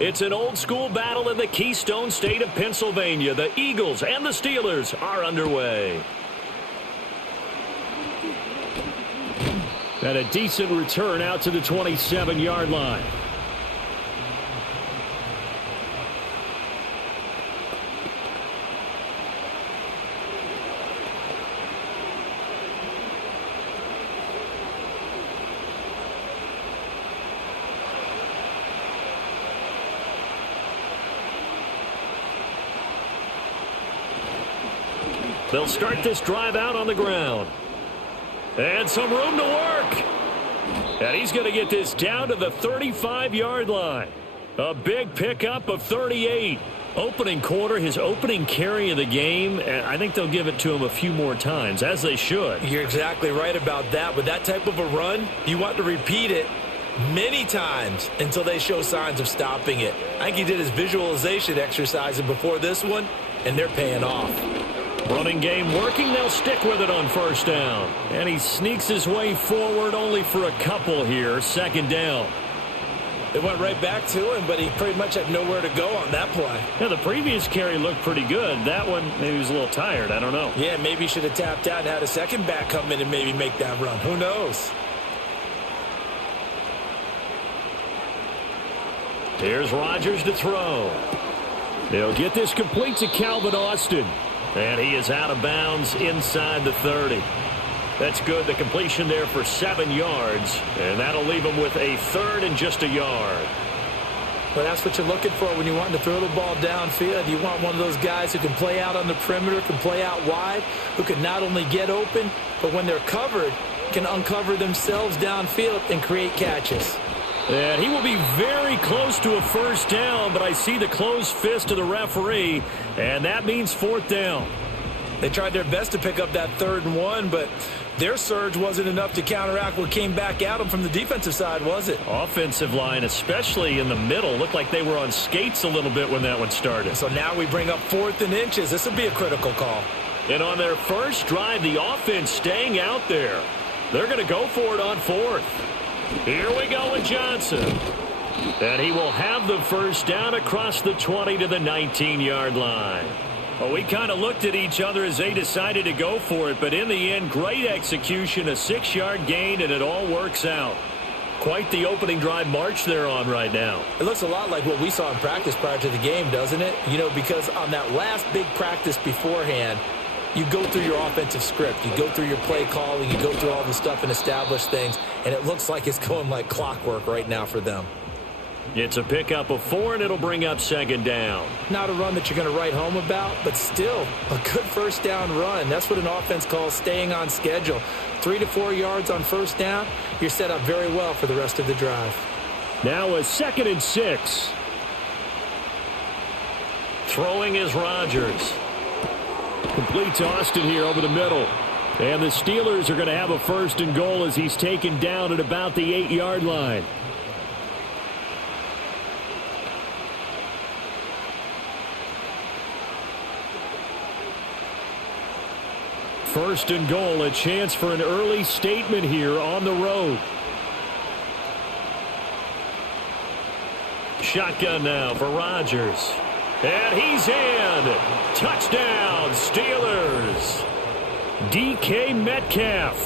It's an old-school battle in the Keystone State of Pennsylvania. The Eagles and the Steelers are underway. And a decent return out to the 27-yard line. They'll start this drive out on the ground. And some room to work. And he's going to get this down to the 35-yard line. A big pickup of 38. Opening quarter, his opening carry of the game, and I think they'll give it to him a few more times, as they should. You're exactly right about that. With that type of a run, you want to repeat it many times until they show signs of stopping it. I think he did his visualization exercises before this one, and they're paying off. Running game working. They'll stick with it on first down. And he sneaks his way forward only for a couple here. Second down. It went right back to him, but he pretty much had nowhere to go on that play. Yeah, the previous carry looked pretty good. That one, maybe he was a little tired. I don't know. Yeah, maybe he should have tapped out and had a second back come in and maybe make that run. Who knows? Here's Rodgers to throw. They'll get this complete to Calvin Austin. And he is out of bounds inside the 30. That's good. The completion there for 7 yards. And that'll leave him with a third and just a yard. Well, that's what you're looking for when you want to throw the ball downfield. You want one of those guys who can play out on the perimeter, can play out wide, who can not only get open, but when they're covered, can uncover themselves downfield and create catches. And he will be very close to a first down, but I see the closed fist of the referee, and that means fourth down. They tried their best to pick up that 3rd and 1, but their surge wasn't enough to counteract what came back at them from the defensive side, was it? Offensive line, especially in the middle, looked like they were on skates a little bit when that one started. So now we bring up 4th and inches. This will be a critical call. And on their first drive, the offense staying out there. They're going to go for it on 4th. Here we go with Johnson. And he will have the first down across the 20 to the 19-yard line. Well, we kind of looked at each other as they decided to go for it, but in the end, great execution, a 6-yard gain, and it all works out. Quite the opening drive march they're on right now. It looks a lot like what we saw in practice prior to the game, doesn't it? You know, because on that last big practice beforehand, you go through your offensive script. You go through your play calling. You go through all the stuff and establish things. And it looks like it's going like clockwork right now for them. It's a pickup of 4, and it'll bring up second down. Not a run that you're going to write home about, but still a good first down run. That's what an offense calls staying on schedule. 3 to 4 yards on first down. You're set up very well for the rest of the drive. Now a 2nd and 6. Throwing is Rodgers. Complete to Austin here over the middle. And the Steelers are going to have a 1st and goal as he's taken down at about the 8-yard line. First and goal, a chance for an early statement here on the road. Shotgun now for Rodgers. And he's in. Touchdown, Steelers. DK Metcalf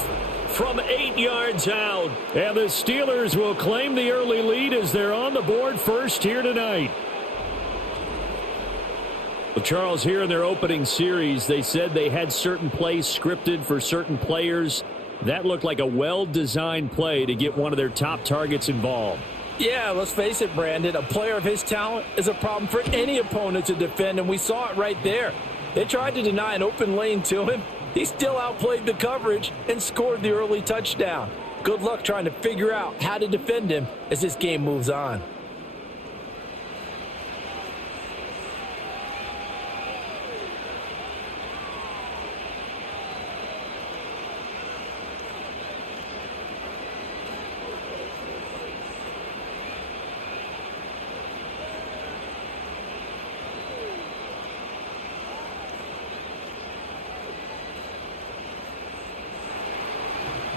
from 8 yards out. And the Steelers will claim the early lead as they're on the board first here tonight. Well, Charles, here in their opening series, they said they had certain plays scripted for certain players. That looked like a well-designed play to get one of their top targets involved. Yeah, let's face it, Brandon. A player of his talent is a problem for any opponent to defend, and we saw it right there. They tried to deny an open lane to him. He still outplayed the coverage and scored the early touchdown. Good luck trying to figure out how to defend him as this game moves on.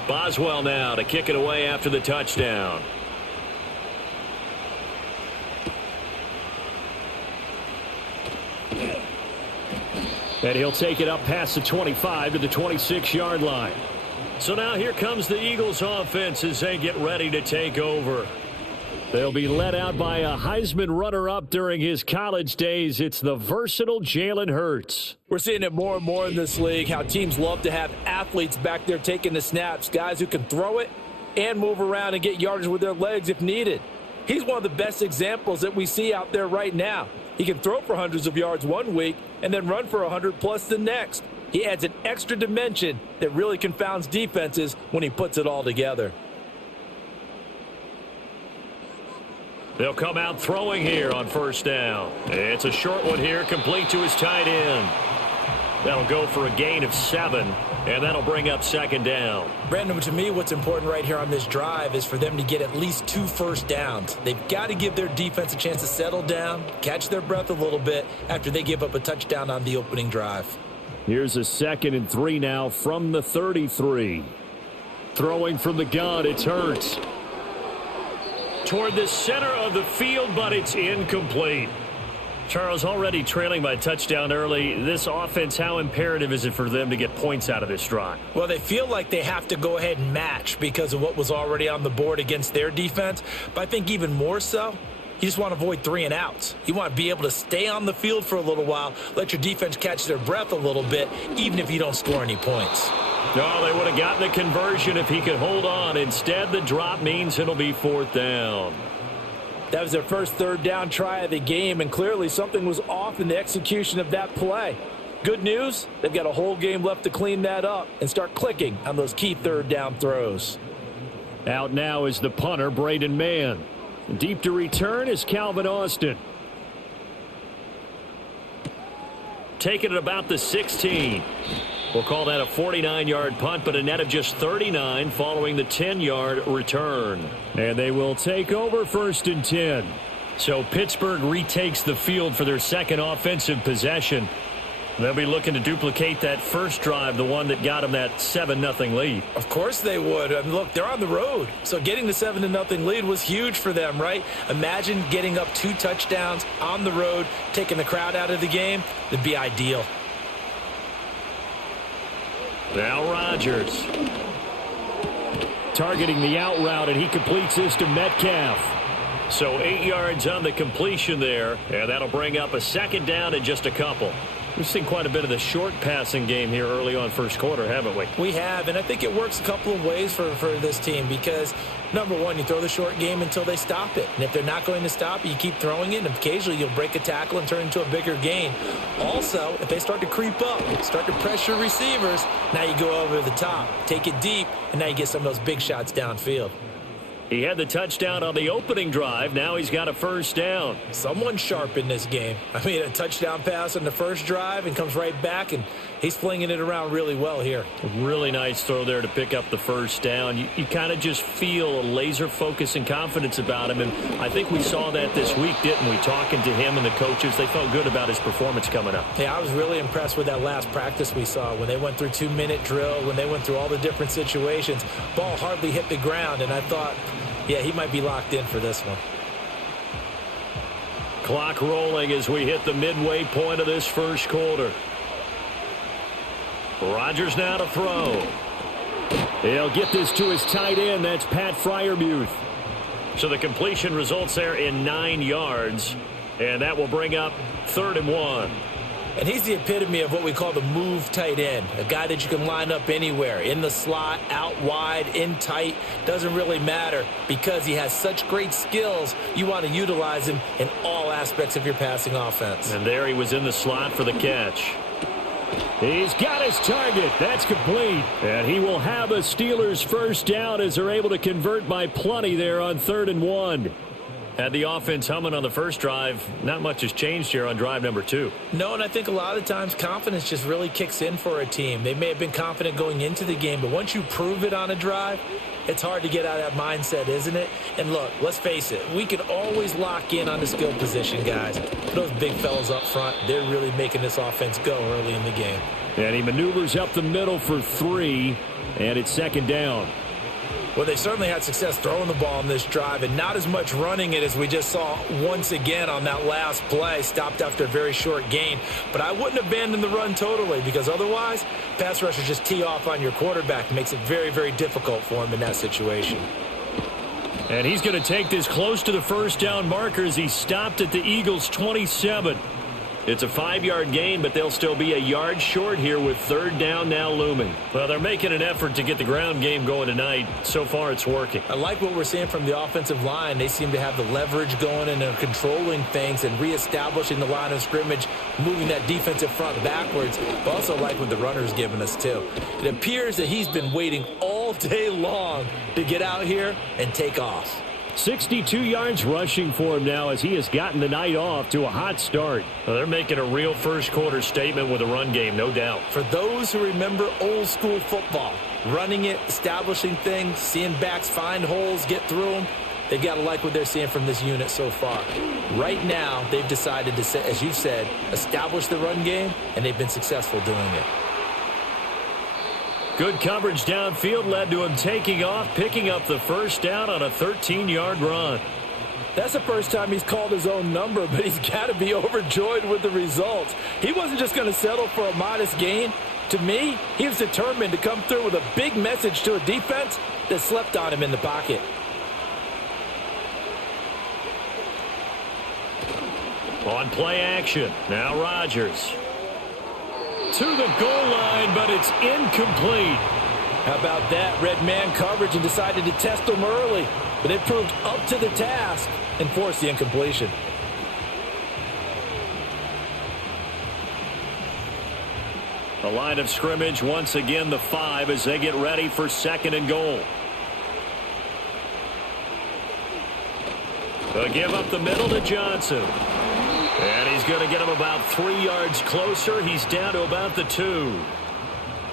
Boswell now to kick it away after the touchdown. And he'll take it up past the 25 to the 26-yard line. So now here comes the Eagles offense as they get ready to take over. They'll be led out by a Heisman runner-up during his college days. It's the versatile Jalen Hurts. We're seeing it more and more in this league, how teams love to have athletes back there taking the snaps, guys who can throw it and move around and get yardage with their legs if needed. He's one of the best examples that we see out there right now. He can throw for hundreds of yards one week and then run for 100+ the next. He adds an extra dimension that really confounds defenses when he puts it all together. They'll come out throwing here on first down. It's a short one here, complete to his tight end. That'll go for a gain of 7, and that'll bring up second down. Brandon, to me, what's important right here on this drive is for them to get at least 2 first downs. They've got to give their defense a chance to settle down, catch their breath a little bit after they give up a touchdown on the opening drive. Here's a 2nd and 3 now from the 33. Throwing from the gun, it's Hurts. Toward the center of the field, but it's incomplete. Charles, already trailing by touchdown early. This offense, how imperative is it for them to get points out of this drive? Well, they feel like they have to go ahead and match because of what was already on the board against their defense. But I think even more so, you just want to avoid 3 and outs. You want to be able to stay on the field for a little while, let your defense catch their breath a little bit, even if you don't score any points. No, they would have gotten the conversion if he could hold on. Instead, the drop means it'll be 4th down. That was their first 3rd down try of the game, and clearly something was off in the execution of that play. Good news, they've got a whole game left to clean that up and start clicking on those key 3rd down throws. Out now is the punter, Braden Mann. Deep to return is Calvin Austin. Taking it about the 16. We'll call that a 49-yard punt, but a net of just 39 following the 10-yard return. And they will take over 1st and 10. So Pittsburgh retakes the field for their second offensive possession. They'll be looking to duplicate that first drive, the one that got them that 7-0 lead. Of course they would. I mean, look, they're on the road. So getting the 7-0 lead was huge for them, right? Imagine getting up 2 touchdowns on the road, taking the crowd out of the game. It'd be ideal. Now Rodgers. Targeting the out route, and he completes this to Metcalf. So 8 yards on the completion there, and that'll bring up a 2nd down in just a couple. We've seen quite a bit of the short passing game here early on first quarter, haven't we? We have, and I think it works a couple of ways for this team because, number one, you throw the short game until they stop it. And if they're not going to stop it, you keep throwing it, and occasionally you'll break a tackle and turn into a bigger gain. Also, if they start to creep up, start to pressure receivers, now you go over the top, take it deep, and now you get some of those big shots downfield. He had the touchdown on the opening drive. Now he's got a first down. Someone sharp in this game. I mean, a touchdown pass on the first drive and comes right back, and he's flinging it around really well here. Really nice throw there to pick up the first down. You kind of just feel a laser focus and confidence about him, and I think we saw that this week, didn't we? Talking to him and the coaches, they felt good about his performance coming up. Yeah, I was really impressed with that last practice we saw when they went through 2-minute drill, when they went through all the different situations. Ball hardly hit the ground, and I thought, yeah, he might be locked in for this one. Clock rolling as we hit the midway point of this first quarter. Rodgers now to throw. He'll get this to his tight end. That's Pat Freiermuth. So the completion results there in 9 yards, and that will bring up 3rd and 1. And he's the epitome of what we call the move tight end, a guy that you can line up anywhere, in the slot, out wide, in tight, doesn't really matter because he has such great skills. You want to utilize him in all aspects of your passing offense. And there he was in the slot for the catch. He's got his target. That's complete. And he will have a Steelers first down as they're able to convert by plenty there on 3rd and 1. Had the offense humming on the first drive. Not much has changed here on drive number 2. No, and I think a lot of times confidence just really kicks in for a team. They may have been confident going into the game, but once you prove it on a drive, it's hard to get out of that mindset, isn't it? And look, let's face it, we can always lock in on the skill position, guys. Those big fellas up front, they're really making this offense go early in the game. And he maneuvers up the middle for 3, and it's 2nd down. Well, they certainly had success throwing the ball on this drive and not as much running it as we just saw once again on that last play. Stopped after a very short gain. But I wouldn't abandon the run totally because otherwise, pass rushers just tee off on your quarterback. It makes it very, very difficult for him in that situation. And he's going to take this close to the first down marker as he stopped at the Eagles' 27. It's a 5-yard gain, but they'll still be a yard short here with third down now looming. Well, they're making an effort to get the ground game going tonight. So far, it's working. I like what we're seeing from the offensive line. They seem to have the leverage going and are controlling things and reestablishing the line of scrimmage, moving that defensive front backwards. But also like what the runner's giving us, too. It appears that he's been waiting all day long to get out here and take off. 62 yards rushing for him now as he has gotten the night off to a hot start. Well, they're making a real first-quarter statement with a run game, no doubt. For those who remember old-school football, running it, establishing things, seeing backs find holes, get through them, they've got to like what they're seeing from this unit so far. Right now, they've decided to, as you said, establish the run game, and they've been successful doing it. Good coverage downfield led to him taking off, picking up the first down on a 13-yard run. That's the first time he's called his own number, but he's got to be overjoyed with the results. He wasn't just going to settle for a modest gain. To me, he was determined to come through with a big message to a defense that slept on him in the pocket. On play action, now Rodgers. To the goal line, but it's incomplete. How about that? Red man coverage and decided to test him early, but it proved up to the task and forced the incompletion. The line of scrimmage once again the 5 as they get ready for second and goal. They'll give up the middle to Johnson. And he's going to get him about 3 yards closer. He's down to about the 2.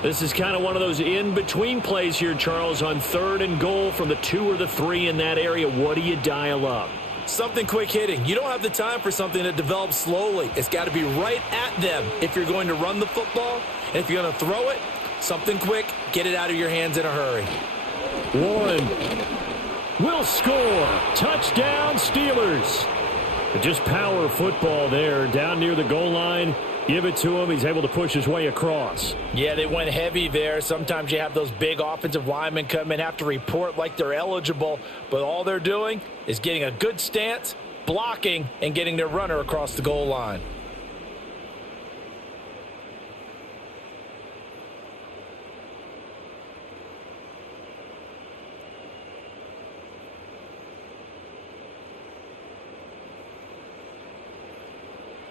This is kind of one of those in-between plays here, Charles, on third and goal from the 2 or the 3 in that area. What do you dial up? Something quick hitting. You don't have the time for something that develops slowly. It's got to be right at them if you're going to run the football. And if you're going to throw it, something quick, get it out of your hands in a hurry. Warren will score. Touchdown, Steelers. Just power football there down near the goal line. Give it to him. He's able to push his way across. Yeah, they went heavy there. Sometimes you have those big offensive linemen come in, have to report like they're eligible, but all they're doing is getting a good stance, blocking, and getting their runner across the goal line.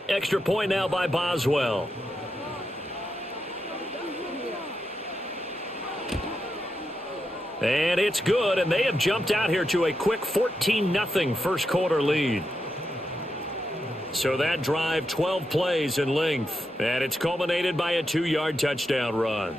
Extra point now by Boswell. And it's good, and they have jumped out here to a quick 14-0 first quarter lead. So that drive, 12 plays in length, and it's culminated by a 2-yard touchdown run.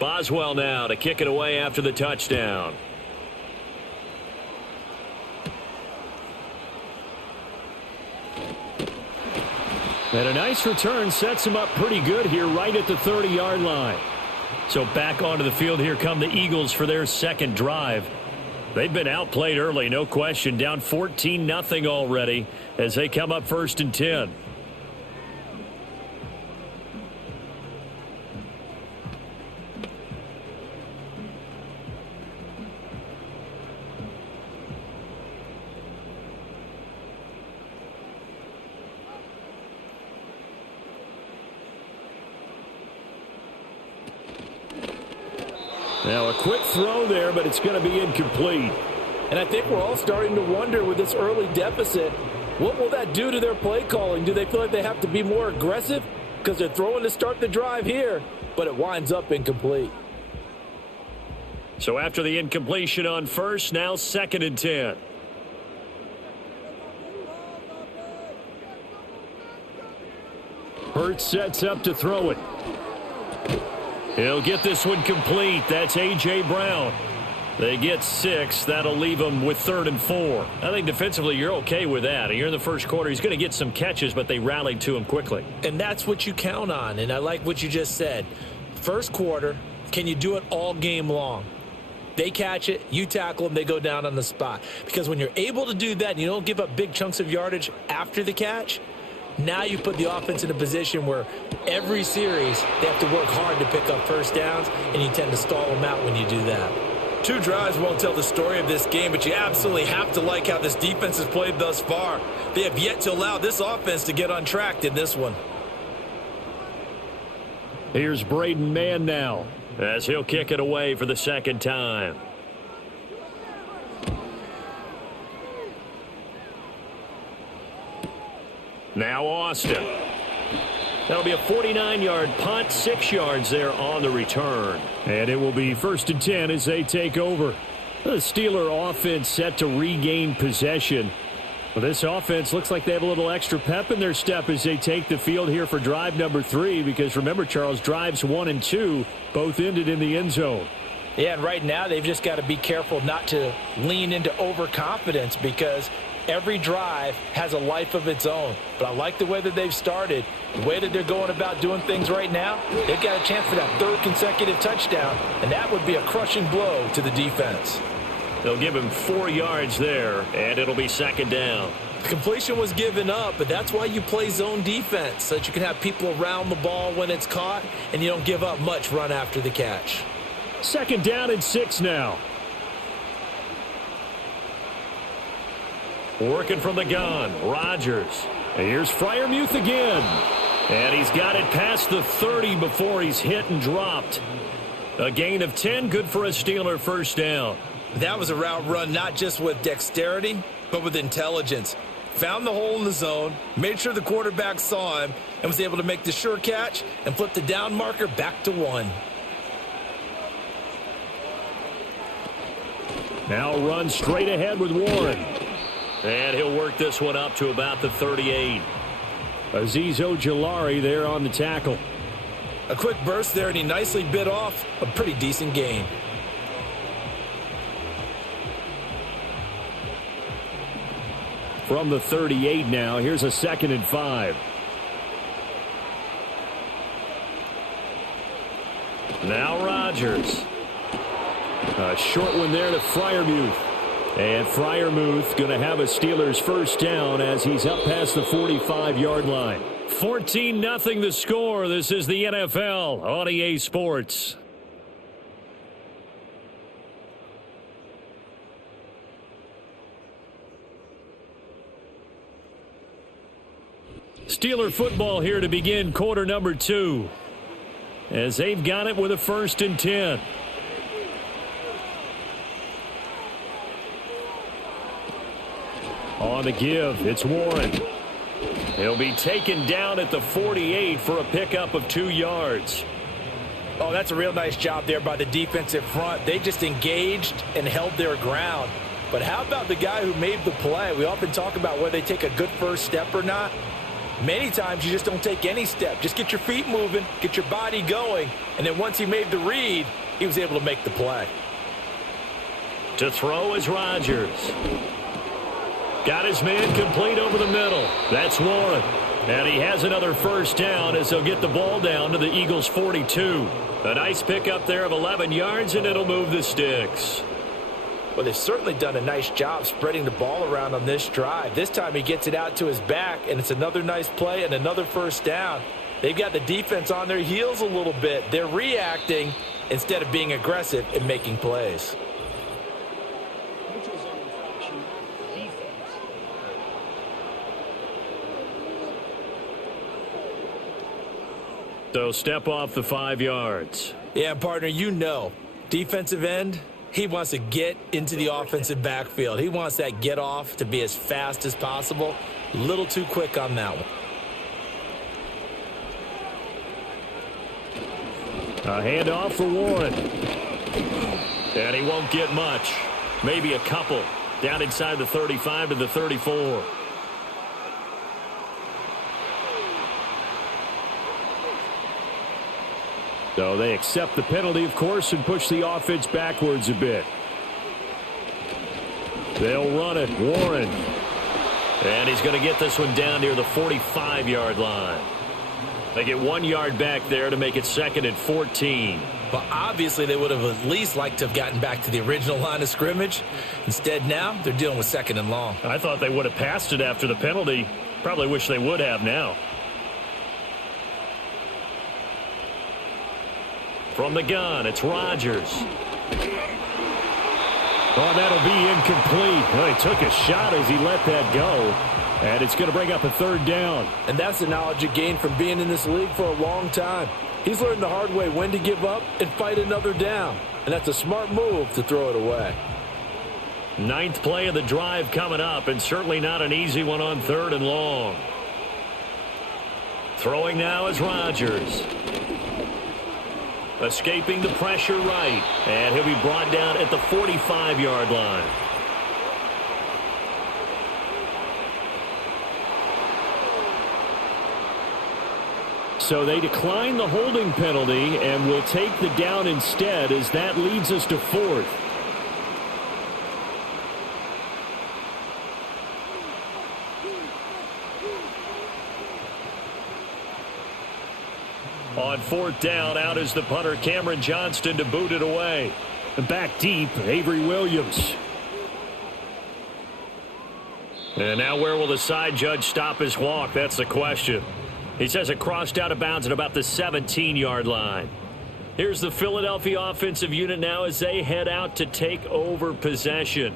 Boswell now to kick it away after the touchdown. And a nice return sets him up pretty good here right at the 30-yard line. So back onto the field here come the Eagles for their second drive. They've been outplayed early, no question. Down 14-0 already as they come up 1st and 10. Now a quick throw there, but it's going to be incomplete. And I think we're all starting to wonder with this early deficit, what will that do to their play calling? Do they feel like they have to be more aggressive because they're throwing to start the drive here, but it winds up incomplete? So after the incompletion on first, now 2nd and 10. Hurts sets up to throw it. He'll get this one complete. That's A.J. Brown. They get 6. That'll leave them with 3rd and 4. I think defensively you're okay with that. You're in the first quarter. He's going to get some catches, but they rallied to him quickly. And that's what you count on, and I like what you just said. First quarter, can you do it all game long? They catch it, you tackle them, they go down on the spot. Because when you're able to do that and you don't give up big chunks of yardage after the catch, now you put the offense in a position where every series they have to work hard to pick up first downs, and you tend to stall them out when you do that. 2 drives won't tell the story of this game, but you absolutely have to like how this defense has played thus far. They have yet to allow this offense to get on track in this one. Here's Braden Mann now, as he'll kick it away for the second time. Now Austin. That'll be a 49-yard punt, 6 yards there on the return. And it will be 1st and 10 as they take over. The Steeler offense set to regain possession. Well, this offense looks like they have a little extra pep in their step as they take the field here for drive number 3. Because remember, Charles, drives 1 and 2 both ended in the end zone. Yeah, and right now they've just got to be careful not to lean into overconfidence because every drive has a life of its own. But I like the way that they've started, the way that they're going about doing things right now. They've got a chance for that 3rd consecutive touchdown, and that would be a crushing blow to the defense. They'll give him 4 yards there, and it'll be 2nd down. The completion was given up, but that's why you play zone defense, so that you can have people around the ball when it's caught, and you don't give up much run after the catch. 2nd down and 6 now. Working from the gun, Rodgers. Here's Freiermuth again. And he's got it past the 30 before he's hit and dropped. A gain of 10, good for a Steeler first down. That was a route run not just with dexterity, but with intelligence. Found the hole in the zone, made sure the quarterback saw him, and was able to make the sure catch and flip the down marker back to 1. Now run straight ahead with Warren. And he'll work this one up to about the 38. Azeez Ojulari there on the tackle. A quick burst there, and he nicely bit off a pretty decent gain. From the 38 now, here's a 2nd and 5. Now Rodgers. A short one there to Freiermuth. And Freiermuth going to have a Steelers first down as he's up past the 45-yard line. 14-0 the score. This is the NFL on EA Sports. Steeler football here to begin quarter number 2. As they've got it with a 1st and 10. On the give, it's Warren. He'll be taken down at the 48 for a pickup of 2 yards. Oh, that's a real nice job there by the defensive front. They just engaged and held their ground. But how about the guy who made the play? We often talk about whether they take a good first step or not. Many times you just don't take any step. Just get your feet moving, get your body going, and then once he made the read, he was able to make the play. To throw is Rodgers. Got his man complete over the middle. That's Warren. And he has another first down as they'll get the ball down to the Eagles' 42. A nice pickup there of 11 yards, and it'll move the sticks. Well, they've certainly done a nice job spreading the ball around on this drive. This time he gets it out to his back, and it's another nice play and another first down. They've got the defense on their heels a little bit. They're reacting instead of being aggressive and making plays. So step off the 5 yards. Yeah, partner, you know, defensive end, he wants to get into the offensive backfield. He wants that get off to be as fast as possible. A little too quick on that one. A handoff for Warren. And he won't get much. Maybe a couple. Down inside the 35 to the 34. So they accept the penalty, of course, and push the offense backwards a bit. They'll run it. Warren. And he's going to get this one down near the 45-yard line. They get 1 yard back there to make it 2nd and 14. But obviously they would have at least liked to have gotten back to the original line of scrimmage. Instead now they're dealing with 2nd and long. I thought they would have passed it after the penalty. Probably wish they would have now. From the gun, it's Rodgers. Oh, that'll be incomplete. Well, he took a shot as he let that go. And it's going to bring up a 3rd down. And that's the knowledge you gain from being in this league for a long time. He's learned the hard way when to give up and fight another down. And that's a smart move to throw it away. 9th play of the drive coming up, and certainly not an easy one on 3rd and long. Throwing now is Rodgers. Escaping the pressure right. And he'll be brought down at the 45-yard line. So they decline the holding penalty and will take the down instead, as that leads us to 4th. On 4th down, out is the punter, Cameron Johnston, to boot it away. Back deep, Avery Williams. And now where will the side judge stop his walk? That's the question. He says it crossed out of bounds at about the 17-yard line. Here's the Philadelphia offensive unit now as they head out to take over possession.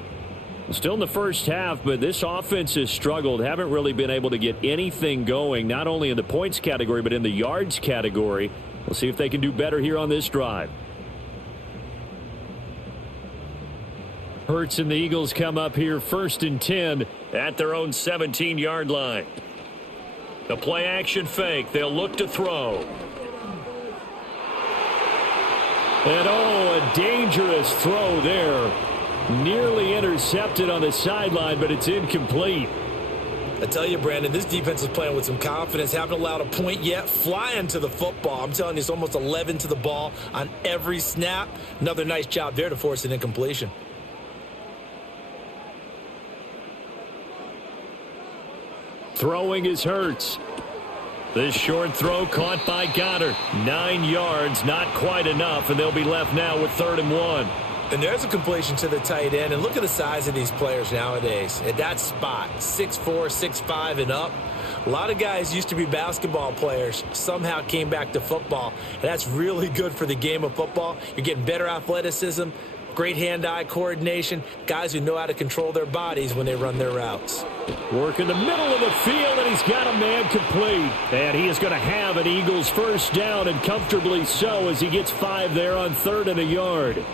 Still in the first half, but this offense has struggled. Haven't really been able to get anything going, not only in the points category, but in the yards category. We'll see if they can do better here on this drive. Hurts and the Eagles come up here 1st and 10 at their own 17-yard line. The play action fake. They'll look to throw. And oh, a dangerous throw there. Nearly intercepted on the sideline, but it's incomplete. I tell you, Brandon, this defense is playing with some confidence. Haven't allowed a point yet. Flying to the football. I'm telling you, it's almost 11 to the ball on every snap. Another nice job there to force an incompletion. Throwing is Hurts. This short throw caught by Goddard. 9 yards, not quite enough, and they'll be left now with 3rd and 1. And there's a completion to the tight end. And look at the size of these players nowadays. At that spot, 6'4", 6'5", and up. A lot of guys used to be basketball players, somehow came back to football. And that's really good for the game of football. You're getting better athleticism, great hand-eye coordination, guys who know how to control their bodies when they run their routes. Work in the middle of the field, and he's got a man complete. And he is going to have an Eagles 1st down, and comfortably so, as he gets 5 there on 3rd and a yard.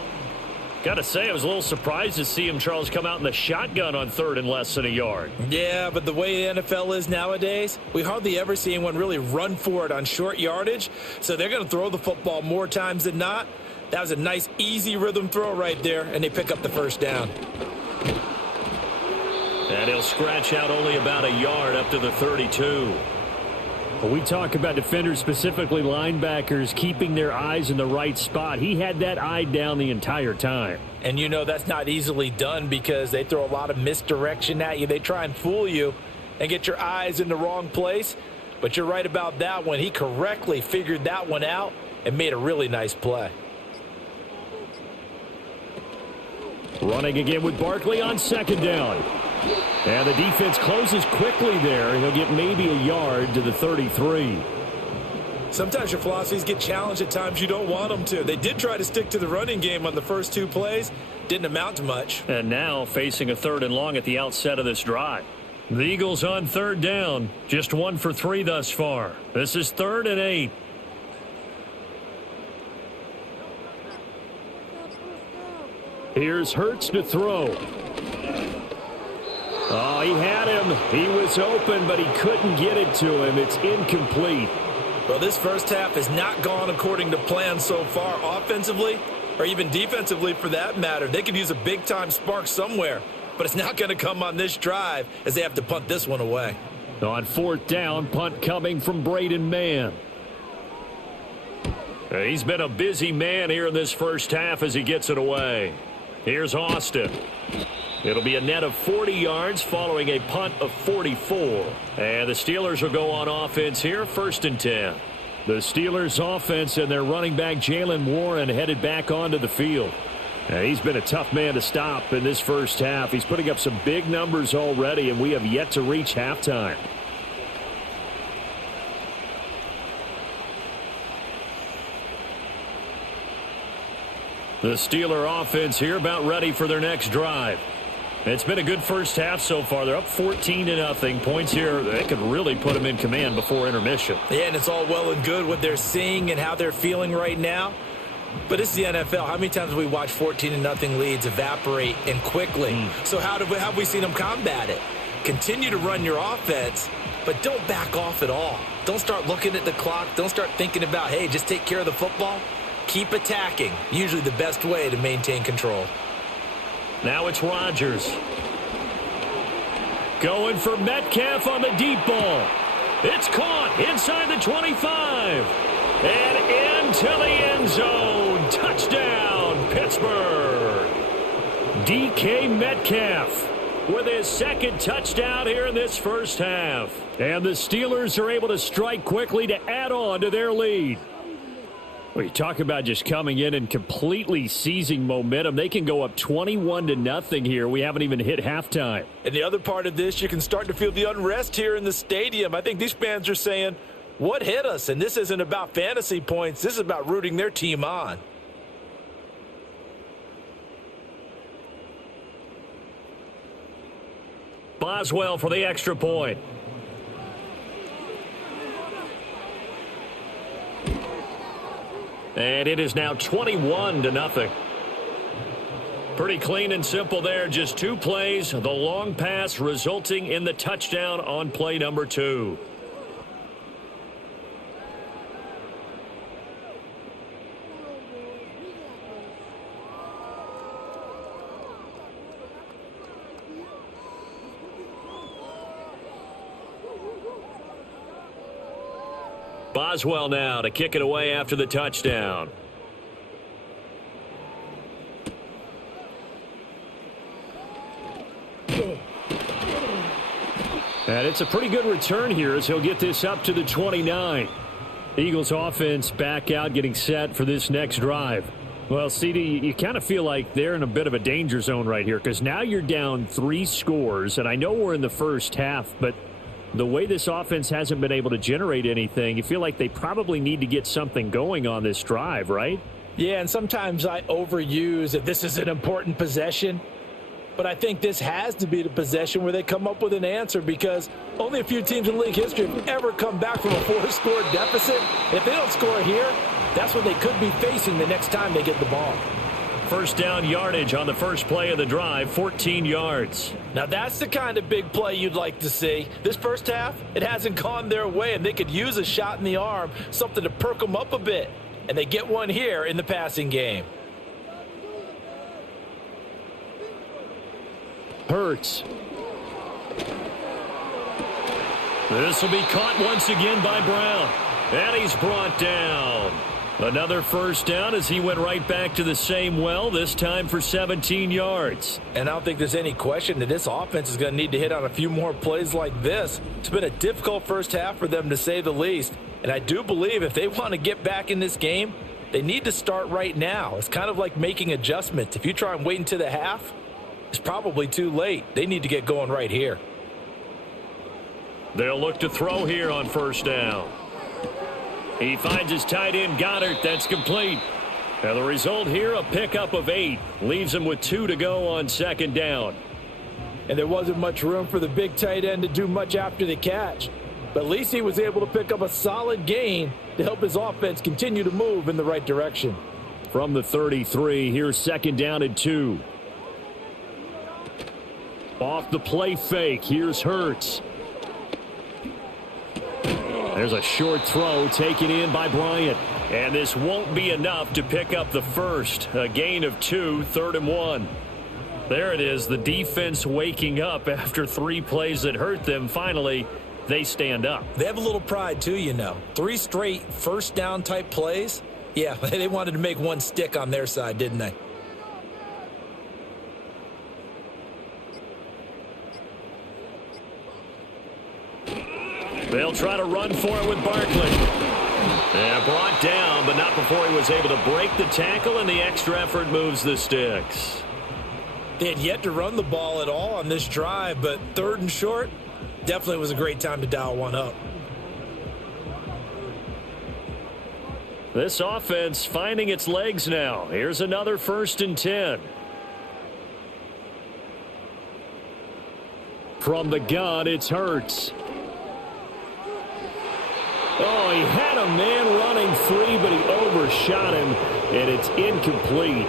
Got to say, I was a little surprised to see him, Charles, come out in the shotgun on 3rd and less than a yard. Yeah, but the way the NFL is nowadays, we hardly ever see anyone really run for it on short yardage. So they're going to throw the football more times than not. That was a nice, easy rhythm throw right there, and they pick up the 1st down. And he'll scratch out only about a yard up to the 32. When we talk about defenders, specifically linebackers, keeping their eyes in the right spot, he had that eye down the entire time. And you know that's not easily done because they throw a lot of misdirection at you. They try and fool you and get your eyes in the wrong place. But you're right about that one. He correctly figured that one out and made a really nice play. Running again with Barkley on 2nd down. And the defense closes quickly there. He'll get maybe a yard to the 33. Sometimes your philosophies get challenged at times you don't want them to. They did try to stick to the running game on the first 2 plays. Didn't amount to much. And now facing a 3rd and long at the outset of this drive. The Eagles on 3rd down. Just 1 for 3 thus far. This is 3rd and 8. Here's Hurts to throw. Oh, he had him. He was open, but he couldn't get it to him. It's incomplete. Well, this first half has not gone according to plan so far offensively or even defensively for that matter. They could use a big-time spark somewhere, but it's not going to come on this drive as they have to punt this one away. On 4th down, punt coming from Braden Mann. He's been a busy man here in this first half as he gets it away. Here's Austin. It'll be a net of 40 yards following a punt of 44. And the Steelers will go on offense here, 1st and 10. The Steelers offense and their running back Jalen Warren headed back onto the field. He's been a tough man to stop in this first half. He's putting up some big numbers already, and we have yet to reach halftime. The Steeler offense here about ready for their next drive. It's been a good first half so far. They're up 14-0. Points here, they could really put them in command before intermission. Yeah, and it's all well and good what they're seeing and how they're feeling right now. But it's the NFL. How many times have we watched 14-0 leads evaporate and quickly? So how have we seen them combat it? Continue to run your offense, but don't back off at all. Don't start looking at the clock. Don't start thinking about, hey, just take care of the football. Keep attacking. Usually the best way to maintain control. Now it's Rodgers. Going for Metcalf on the deep ball. It's caught inside the 25. And into the end zone. Touchdown, Pittsburgh. DK Metcalf with his second touchdown here in this first half. And the Steelers are able to strike quickly to add on to their lead. Well, you talk about just coming in and completely seizing momentum. They can go up 21-0 here. We haven't even hit halftime. And the other part of this, you can start to feel the unrest here in the stadium. I think these fans are saying, what hit us? And this isn't about fantasy points. This is about rooting their team on. Boswell for the extra point. And it is now 21-0. Pretty clean and simple there. Just 2 plays. The long pass resulting in the touchdown on play number 2. Boswell now to kick it away after the touchdown. And it's a pretty good return here as he'll get this up to the 29. Eagles offense back out getting set for this next drive. Well, CD, you kind of feel like they're in a bit of a danger zone right here because now you're down 3 scores. And I know we're in the first half, but the way this offense hasn't been able to generate anything, you feel like they probably need to get something going on this drive, right? Yeah, and sometimes I overuse that this is an important possession. But I think this has to be the possession where they come up with an answer because only a few teams in league history have ever come back from a 4-score deficit. If they don't score here, that's what they could be facing the next time they get the ball. First down yardage on the first play of the drive, 14 yards. Now that's the kind of big play you'd like to see. This first half, it hasn't gone their way, and they could use a shot in the arm, something to perk them up a bit. And they get one here in the passing game. Hurts. This will be caught once again by Brown. And he's brought down. Another first down as he went right back to the same well, this time for 17 yards. And I don't think there's any question that this offense is going to need to hit on a few more plays like this. It's been a difficult first half for them, to say the least. And I do believe if they want to get back in this game, they need to start right now. It's kind of like making adjustments. If you try and wait until the half, it's probably too late. They need to get going right here. They'll look to throw here on first down. He finds his tight end, Goddard. That's complete. And the result here, a pickup of 8. Leaves him with 2 to go on second down. And there wasn't much room for the big tight end to do much after the catch. But at least he was able to pick up a solid gain to help his offense continue to move in the right direction. From the 33, here's second down and 2. Off the play fake, here's Hurts. There's a short throw taken in by Bryant. And this won't be enough to pick up the first. A gain of 2, 3rd and 1. There it is, the defense waking up after 3 plays that hurt them. Finally, they stand up. They have a little pride too, you know. 3 straight first down type plays. Yeah, they wanted to make one stick on their side, didn't they? They'll try to run for it with Barkley. And brought down, but not before he was able to break the tackle, and the extra effort moves the sticks. They had yet to run the ball at all on this drive, but 3rd and short, definitely was a great time to dial one up. This offense finding its legs now. Here's another 1st and 10. From the gun, it's Hurts. Oh, he had a man running free, but he overshot him, and it's incomplete.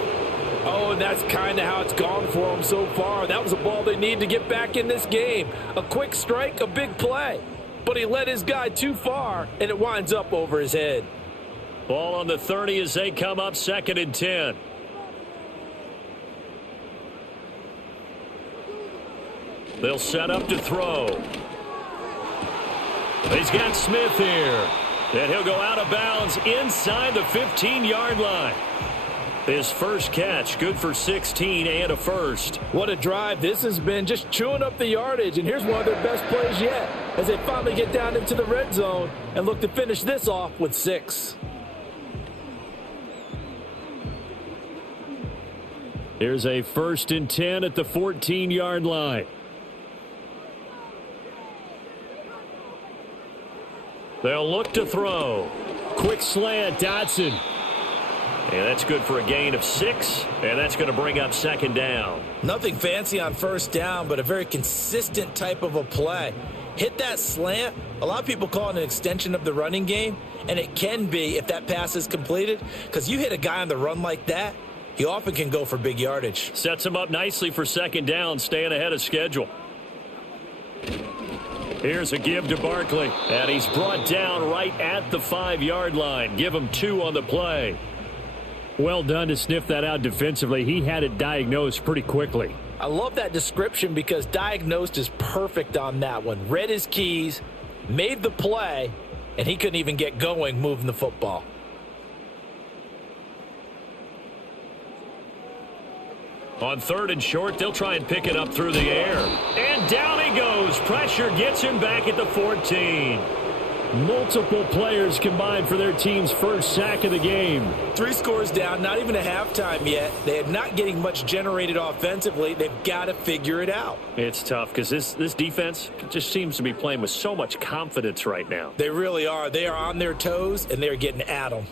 Oh, and that's kind of how it's gone for him so far. That was a ball they need to get back in this game. A quick strike, a big play. But he led his guy too far, and it winds up over his head. Ball on the 30 as they come up 2nd and 10. They'll set up to throw. He's got Smith here. And he'll go out of bounds inside the 15-yard line. His first catch, good for 16 and a first. What a drive this has been, just chewing up the yardage. And here's one of their best plays yet as they finally get down into the red zone and look to finish this off with 6. Here's a 1st and 10 at the 14-yard line. They'll look to throw. Quick slant, Dotson. And that's good for a gain of 6, and that's going to bring up 2nd down. Nothing fancy on 1st down, but a very consistent type of a play. Hit that slant. A lot of people call it an extension of the running game, and it can be if that pass is completed, because you hit a guy on the run like that, he often can go for big yardage. Sets him up nicely for 2nd down, staying ahead of schedule. Here's a give to Barkley, and he's brought down right at the 5-yard line. Give him 2 on the play. Well done to sniff that out defensively. He had it diagnosed pretty quickly. I love that description because diagnosed is perfect on that one. Read his keys, made the play, and he couldn't even get going moving the football. On 3rd and short, they'll try and pick it up through the air. And down he goes. Pressure gets him back at the 14. Multiple players combined for their team's first sack of the game. 3 scores down, not even a halftime yet. They are not getting much generated offensively. They've got to figure it out. It's tough because this defense just seems to be playing with so much confidence right now. They really are. They are on their toes, and they're getting at them.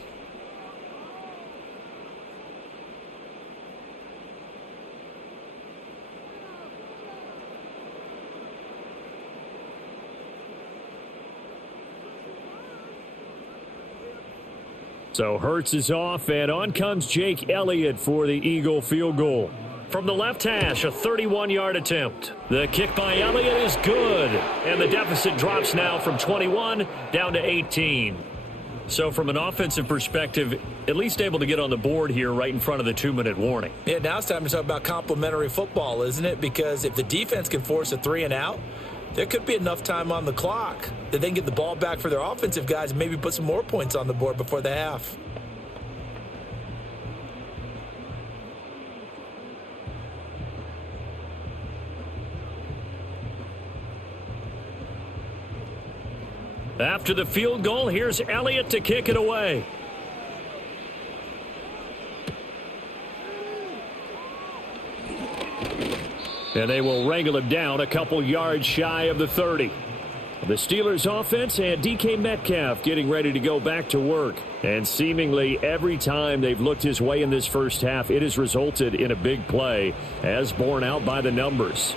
So Hurts is off, and on comes Jake Elliott for the Eagle field goal. From the left hash, a 31-yard attempt. The kick by Elliott is good, and the deficit drops now from 21 down to 18. So from an offensive perspective, at least able to get on the board here right in front of the 2-minute warning. Yeah, now it's time to talk about complementary football, isn't it? Because if the defense can force a 3 and out, there could be enough time on the clock that they can get the ball back for their offensive guys and maybe put some more points on the board before the half. After the field goal, here's Elliott to kick it away. And they will wrangle him down a couple yards shy of the 30. The Steelers offense and DK Metcalf getting ready to go back to work. And seemingly every time they've looked his way in this first half, it has resulted in a big play, as borne out by the numbers.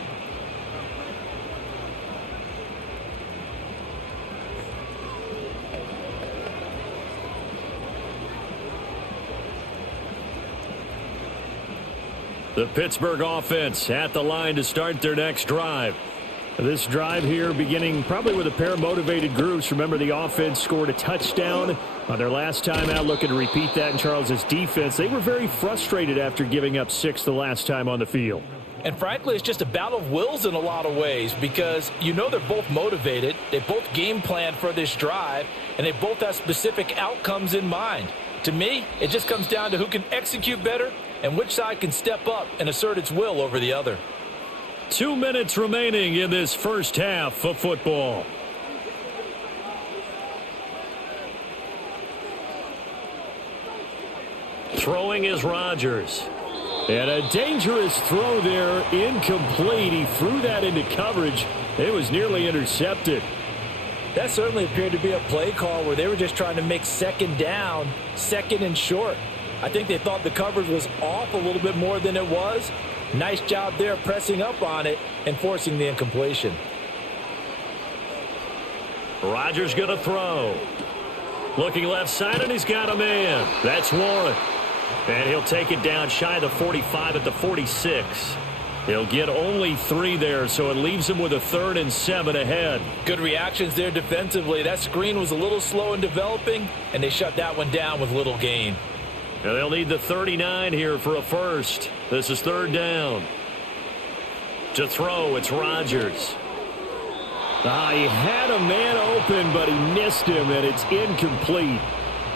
The Pittsburgh offense at the line to start their next drive. This drive here beginning probably with a pair of motivated groups. Remember, the offense scored a touchdown on their last time out, looking to repeat that in Charles's defense. They were very frustrated after giving up 6 the last time on the field. And frankly, it's just a battle of wills in a lot of ways because you know they're both motivated. They both game plan for this drive, and they both have specific outcomes in mind. To me, it just comes down to who can execute better and which side can step up and assert its will over the other. 2 minutes remaining in this first half of football. Throwing is Rodgers. And a dangerous throw there, incomplete. He threw that into coverage. It was nearly intercepted. That certainly appeared to be a play call where they were just trying to make second down, second and short. I think they thought the coverage was off a little bit more than it was. Nice job there pressing up on it and forcing the incompletion. Rodgers going to throw. Looking left side, and he's got a man. That's Warren. And he'll take it down shy of the 45 at the 46. He'll get only 3 there, so it leaves him with a 3rd and 7 ahead. Good reactions there defensively. That screen was a little slow in developing, and they shut that one down with little gain. And they'll need the 39 here for a first. This is 3rd down. To throw, it's Rodgers. He had a man open, but he missed him, and it's incomplete.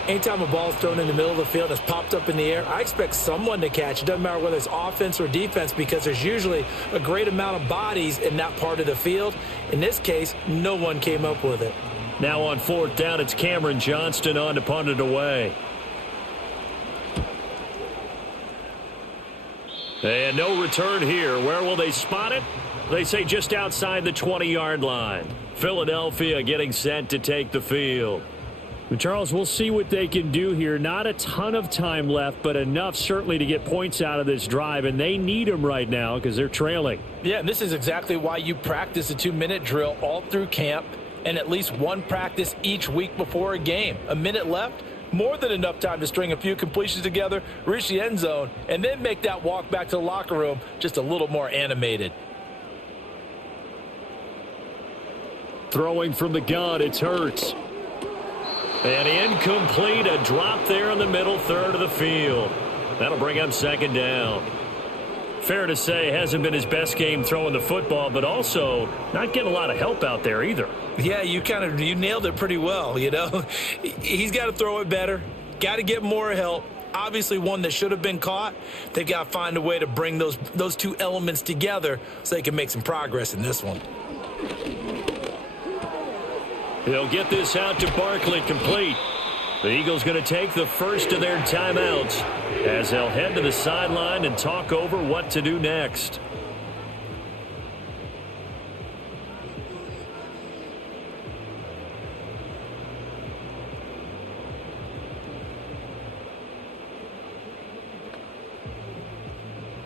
Anytime a ball is thrown in the middle of the field that's popped up in the air, I expect someone to catch. It doesn't matter whether it's offense or defense because there's usually a great amount of bodies in that part of the field. In this case, no one came up with it. Now on 4th down, it's Cameron Johnston on to punt it away. And no return here. Where will they spot it? They say just outside the 20-yard line. Philadelphia getting set to take the field. Charles, we'll see what they can do here. Not a ton of time left, but enough certainly to get points out of this drive, and they need them right now because they're trailing. Yeah, and this is exactly why you practice a 2-minute drill all through camp and at least one practice each week before a game. A minute left, more than enough time to string a few completions together, reach the end zone, and then make that walk back to the locker room just a little more animated. Throwing from the gun, it's Hurts. And incomplete, a drop there in the middle third of the field. That'll bring up 2nd down. Fair to say, hasn't been his best game throwing the football, but also not getting a lot of help out there either. Yeah, you nailed it pretty well, you know. He's got to throw it better, got to get more help. Obviously one that should have been caught. They've got to find a way to bring those two elements together so they can make some progress in this one. He'll get this out to Barkley, complete. The Eagles going to take the first of their timeouts as they'll head to the sideline and talk over what to do next.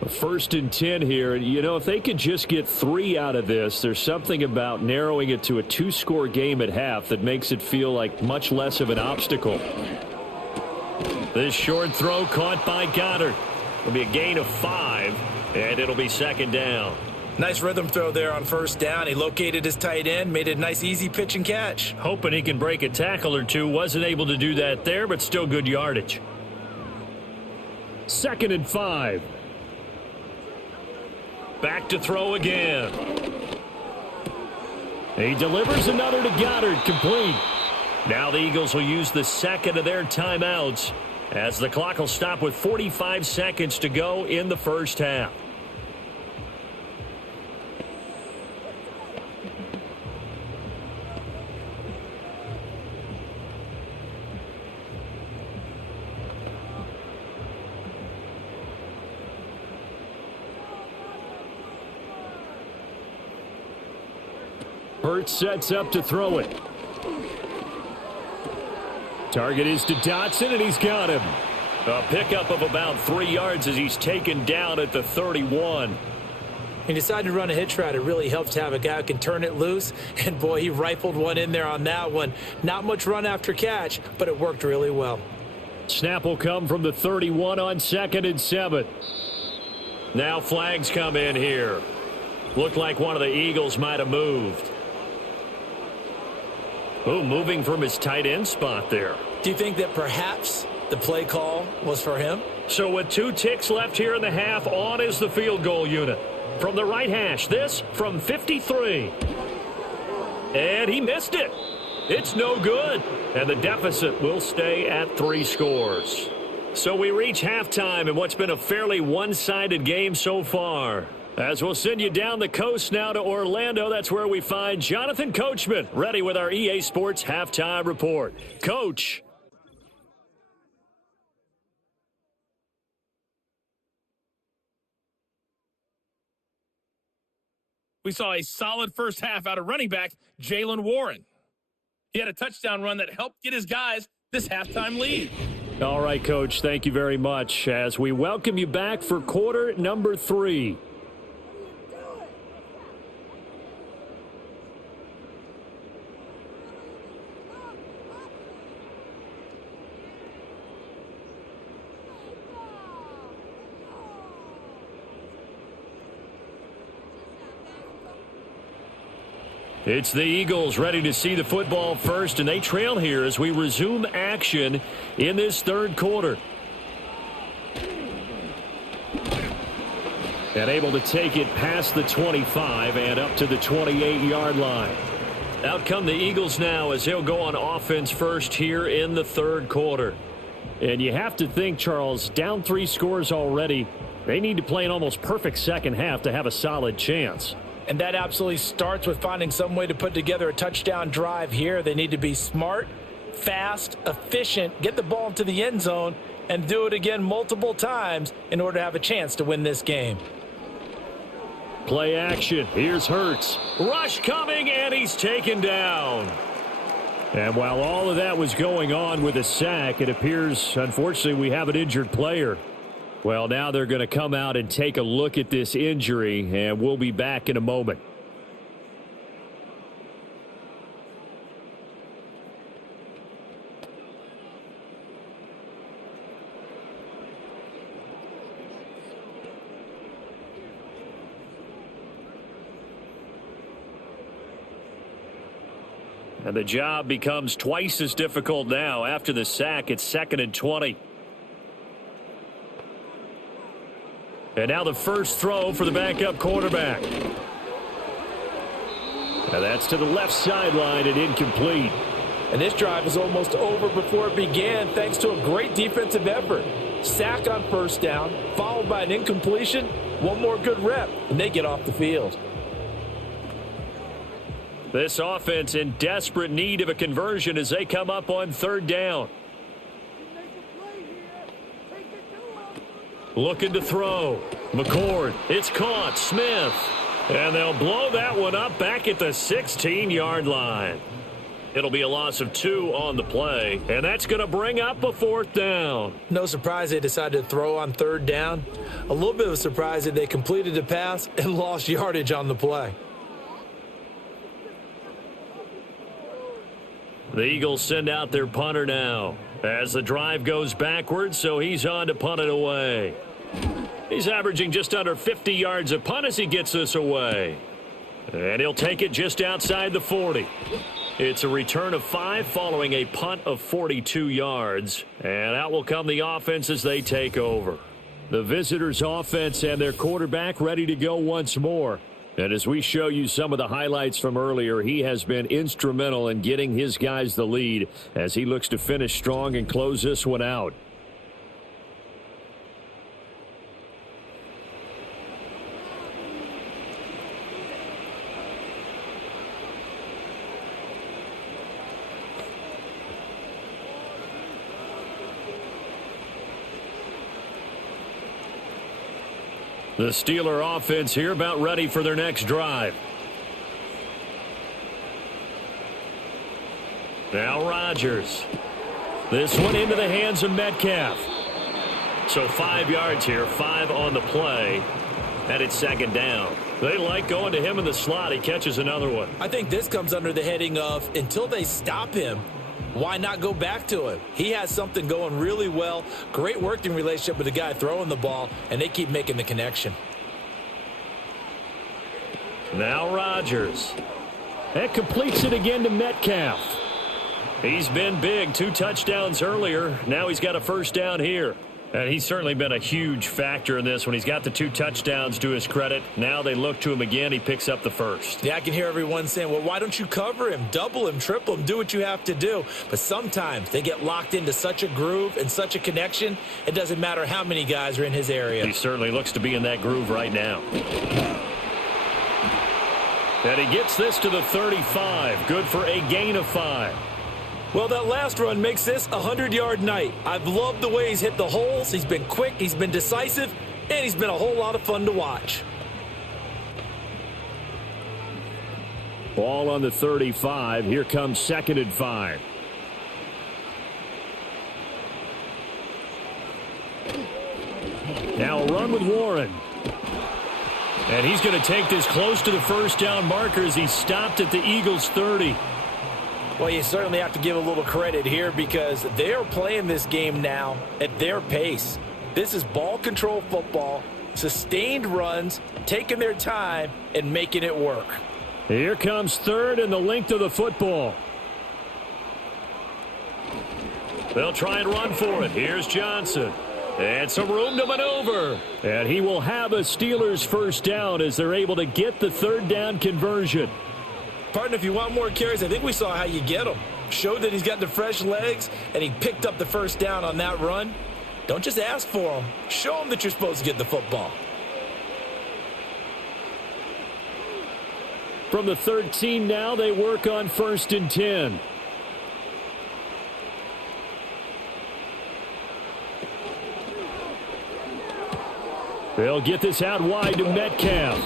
First and 10 here. You know, if they could just get 3 out of this, there's something about narrowing it to a 2-score game at half that makes it feel like much less of an obstacle. This short throw caught by Goddard. It'll be a gain of 5, and it'll be 2nd down. Nice rhythm throw there on 1st down. He located his tight end, made it a nice easy pitch and catch. Hoping he can break a tackle or two. Wasn't able to do that there, but still good yardage. 2nd and 5. Back to throw again. He delivers another to Goddard, complete. Now the Eagles will use the 2nd of their timeouts as the clock will stop with 45 seconds to go in the first half. Hurts sets up to throw it. Target is to Dotson, and he's got him. A pickup of about 3 yards as he's taken down at the 31. He decided to run a hitch route. It really helps to have a guy who can turn it loose. And, boy, he rifled one in there on that one. Not much run after catch, but it worked really well. Snap will come from the 31 on 2nd and 7. Now flags come in here. Looked like one of the Eagles might have moved. Oh, moving from his tight end spot there. Do you think that perhaps the play call was for him? So with 2 ticks left here in the half, on is the field goal unit. From the right hash, this from 53. And he missed it. It's no good. And the deficit will stay at 3 scores. So we reach halftime in what's been a fairly one-sided game so far. As we'll send you down the coast now to Orlando, that's where we find Jonathan Coachman, ready with our EA Sports Halftime Report. Coach. We saw a solid first half out of running back Jalen Warren. He had a touchdown run that helped get his guys this halftime lead. All right, Coach, thank you very much as we welcome you back for quarter number 3. It's the Eagles ready to see the football first, and they trail here as we resume action in this third quarter. And able to take it past the 25 and up to the 28-yard line. Out come the Eagles now as they'll go on offense first here in the third quarter. And you have to think, Charles, down 3 scores already, they need to play an almost perfect second half to have a solid chance. And that absolutely starts with finding some way to put together a touchdown drive here. They need to be smart, fast, efficient, get the ball into the end zone, and do it again multiple times in order to have a chance to win this game. Play action. Here's Hurts. Rush coming, and he's taken down. And while all of that was going on with a sack, it appears, unfortunately, we have an injured player. Well, now they're going to come out and take a look at this injury, and we'll be back in a moment. And the job becomes twice as difficult now. After the sack, it's 2nd and 20. And now the first throw for the backup quarterback. Now that's to the left sideline and incomplete. And this drive is almost over before it began thanks to a great defensive effort. Sack on first down, followed by an incompletion. One more good rep, and they get off the field. This offense in desperate need of a conversion as they come up on 3rd down. Looking to throw. McCord. It's caught. Smith. And they'll blow that one up back at the 16-yard line. It'll be a loss of 2 on the play, and that's going to bring up a 4th down. No surprise they decided to throw on 3rd down. A little bit of a surprise that they completed the pass and lost yardage on the play. The Eagles send out their punter now as the drive goes backwards, so he's on to punt it away. He's averaging just under 50 yards a punt as he gets this away. And he'll take it just outside the 40. It's a return of 5 following a punt of 42 yards. And out will come the offense as they take over. The visitors' offense and their quarterback ready to go once more. And as we show you some of the highlights from earlier, he has been instrumental in getting his guys the lead as he looks to finish strong and close this one out. The Steeler offense here about ready for their next drive. Now Rodgers. This one into the hands of Metcalf. So 5 yards here, 5 on the play. And it's 2nd down. They like going to him in the slot. He catches another one. I think this comes under the heading of until they stop him, why not go back to him? He has something going really well. Great working relationship with the guy throwing the ball, and they keep making the connection. Now Rodgers. That completes it again to Metcalf. He's been big. 2 touchdowns earlier. Now he's got a 1st down here. And he's certainly been a huge factor in this when he's got the 2 touchdowns to his credit. Now they look to him again. He picks up the first. Yeah, I can hear everyone saying, well, why don't you cover him, double him, triple him, do what you have to do. But sometimes they get locked into such a groove and such a connection, it doesn't matter how many guys are in his area. He certainly looks to be in that groove right now. And he gets this to the 35. Good for a gain of 5. Well, that last run makes this a 100-yard night. I've loved the way he's hit the holes. He's been quick, he's been decisive, and he's been a whole lot of fun to watch. Ball on the 35. Here comes 2nd and 5. Now a run with Warren. And he's going to take this close to the first down marker as he stopped at the Eagles' 30. Well, you certainly have to give a little credit here because they are playing this game now at their pace. This is ball control football, sustained runs, taking their time, and making it work. Here comes 3rd and the length of the football. They'll try and run for it. Here's Johnson. And some room to maneuver. And he will have a Steelers first down as they're able to get the 3rd down conversion. Partner, if you want more carries, I think we saw how you get them. Showed that he's got the fresh legs, and he picked up the first down on that run. Don't just ask for them. Show them that you're supposed to get the football. From the 13 now, they work on 1st and 10. They'll get this out wide to Metcalf.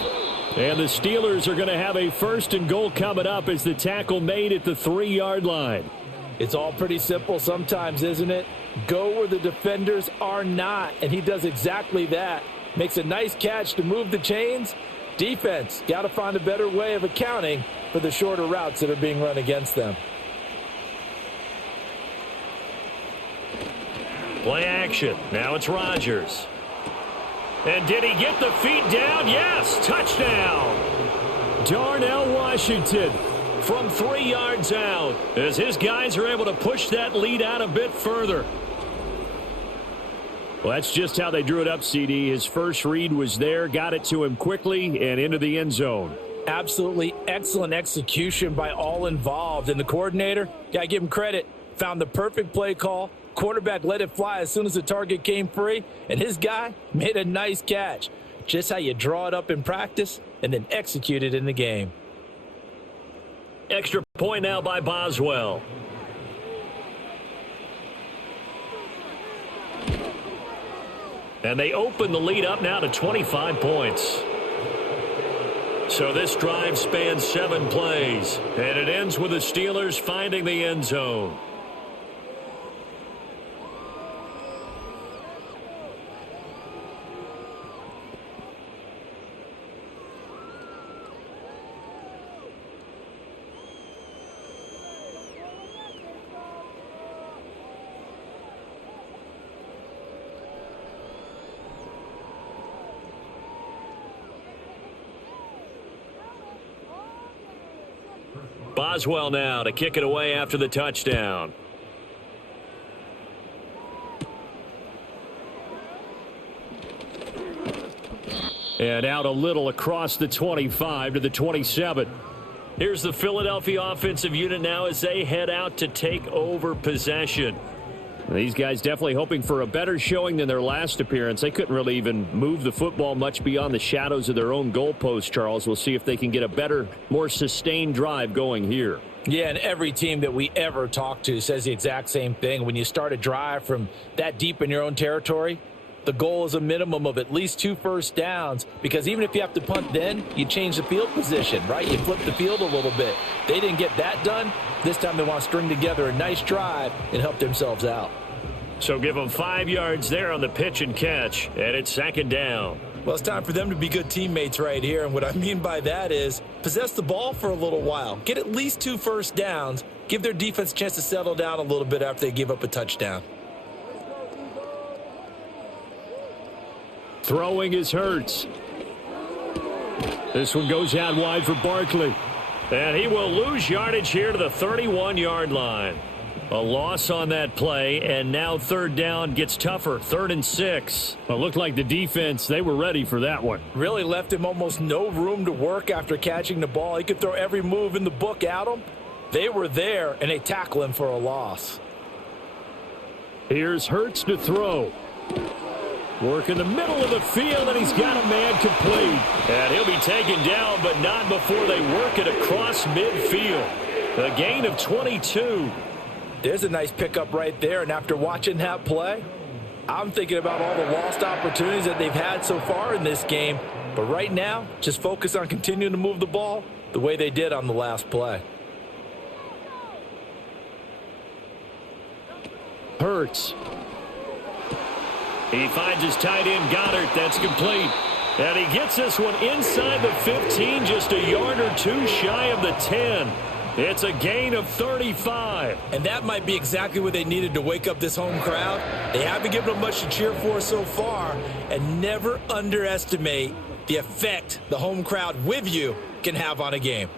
And the Steelers are going to have a 1st and goal coming up as the tackle made at the 3-yard line. It's all pretty simple sometimes, isn't it? Go where the defenders are not, and he does exactly that. Makes a nice catch to move the chains. Defense, got to find a better way of accounting for the shorter routes that are being run against them. Play action. Now it's Rodgers. And did he get the feet down? Yes, touchdown. Darnell Washington from 3 yards out as his guys are able to push that lead out a bit further. Well, that's just how they drew it up, CD. His first read was there, got it to him quickly and into the end zone. Absolutely excellent execution by all involved. And the coordinator, got to give him credit, found the perfect play call. Quarterback let it fly as soon as the target came free, and his guy made a nice catch. Just how you draw it up in practice and then execute it in the game. Extra point now by Boswell. And they open the lead up now to 25 points. So this drive spans 7 plays, and it ends with the Steelers finding the end zone. Boswell now to kick it away after the touchdown. And out a little across the 25 to the 27. Here's the Philadelphia offensive unit now as they head out to take over possession. These guys definitely hoping for a better showing than their last appearance. They couldn't really even move the football much beyond the shadows of their own goalpost, Charles. We'll see if they can get a better, more sustained drive going here. Yeah, and every team that we ever talk to says the exact same thing. When you start a drive from that deep in your own territory, the goal is a minimum of at least 2 first downs, because even if you have to punt then, you change the field position, right? You flip the field a little bit. They didn't get that done. This time they want to string together a nice drive and help themselves out. So give them 5 yards there on the pitch and catch, and it's 2nd down. Well, it's time for them to be good teammates right here, and what I mean by that is possess the ball for a little while. Get at least 2 first downs. Give their defense a chance to settle down a little bit after they give up a touchdown. Throwing is Hurts. This one goes out wide for Barkley. And he will lose yardage here to the 31-yard line. A loss on that play, and now third down gets tougher. 3rd and 6. Well, it looked like the defense, they were ready for that one. Really left him almost no room to work after catching the ball. He could throw every move in the book at him. They were there, and they tackle him for a loss. Here's Hurts to throw. Work in the middle of the field, and he's got a man complete. And he'll be taken down, but not before they work it across midfield. A gain of 22. There's a nice pickup right there, and after watching that play, I'm thinking about all the lost opportunities that they've had so far in this game. But right now, just focus on continuing to move the ball the way they did on the last play. Hurts. He finds his tight end, Goddard. That's complete. And he gets this one inside the 15, just a yard or two shy of the 10. It's a gain of 35. And that might be exactly what they needed to wake up this home crowd. They haven't given them much to cheer for so far. And never underestimate the effect the home crowd with you can have on a game.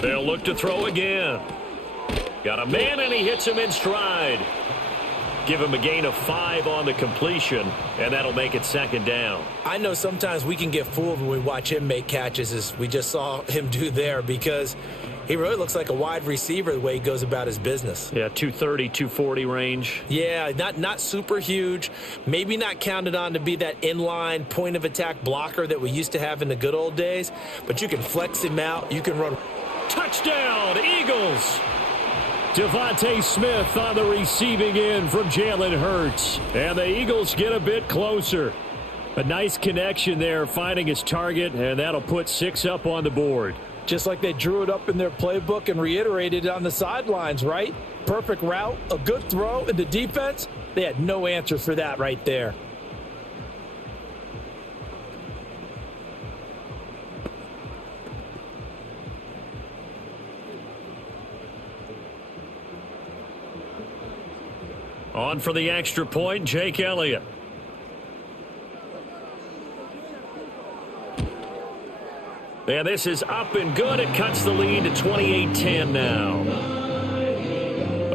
They'll look to throw again. Got a man, and he hits him in stride. Give him a gain of 5 on the completion, and that'll make it 2nd down. I know sometimes we can get fooled when we watch him make catches, as we just saw him do there, because he really looks like a wide receiver the way he goes about his business. Yeah, 230, 240 range. Yeah, not super huge. Maybe not counted on to be that inline point-of-attack blocker that we used to have in the good old days, but you can flex him out. You can run. Touchdown, Eagles! Devontae Smith on the receiving end from Jalen Hurts. And the Eagles get a bit closer. A nice connection there, finding his target, and that'll put 6 up on the board. Just like they drew it up in their playbook and reiterated it on the sidelines, right? Perfect route, a good throw, and the defense, they had no answer for that right there. On for the extra point, Jake Elliott. And this is up and good. It cuts the lead to 28-10 now.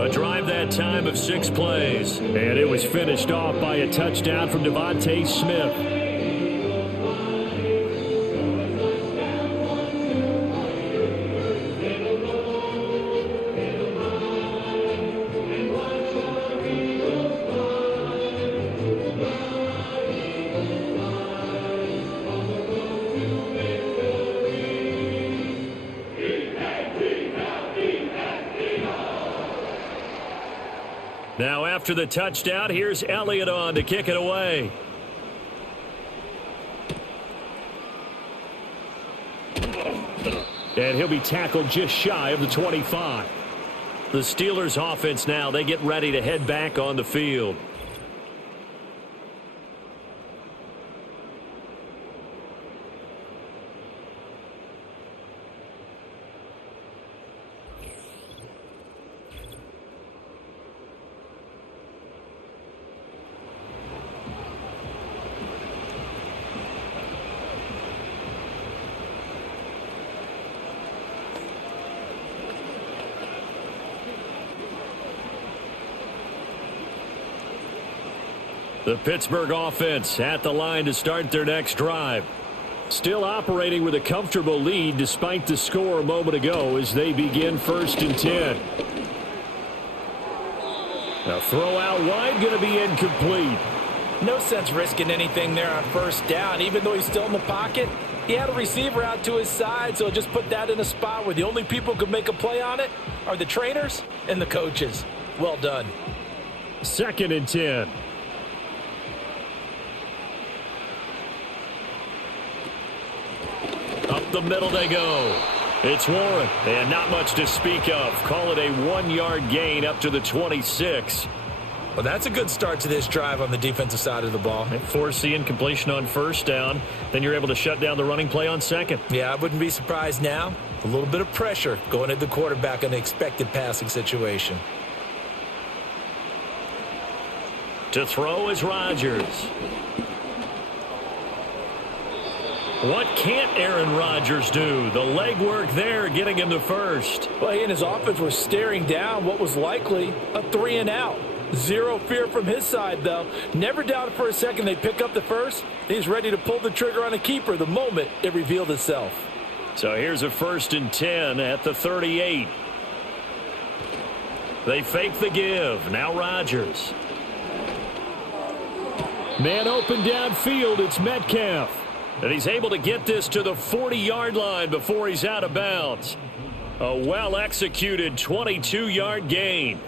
A drive that time of 6 plays. And it was finished off by a touchdown from Devontae Smith. Now after the touchdown, here's Elliott on to kick it away. And he'll be tackled just shy of the 25. The Steelers offense now, they get ready to head back on the field. The Pittsburgh offense at the line to start their next drive. Still operating with a comfortable lead despite the score a moment ago as they begin 1st and 10. A throw out wide, going to be incomplete. No sense risking anything there on 1st down. Even though he's still in the pocket, he had a receiver out to his side, so just put that in a spot where the only people who could make a play on it are the trainers and the coaches. Well done. 2nd and 10. Up the middle they go. It's Warren, and not much to speak of. Call it a 1-yard gain up to the 26. Well, that's a good start to this drive on the defensive side of the ball. And force the incompletion on 1st down. Then you're able to shut down the running play on 2nd. Yeah, I wouldn't be surprised now. A little bit of pressure going at the quarterback in an expected passing situation. To throw is Rodgers. What can't Aaron Rodgers do? The legwork there getting him the first. Well, he and his offense were staring down what was likely a 3-and-out. Zero fear from his side, though. Never doubted for a second they pick up the first. He's ready to pull the trigger on a keeper the moment it revealed itself. So here's a 1st and 10 at the 38. They fake the give. Now Rodgers. Man open downfield. It's Metcalf. And he's able to get this to the 40-yard line before he's out of bounds. A well-executed 22-yard gain.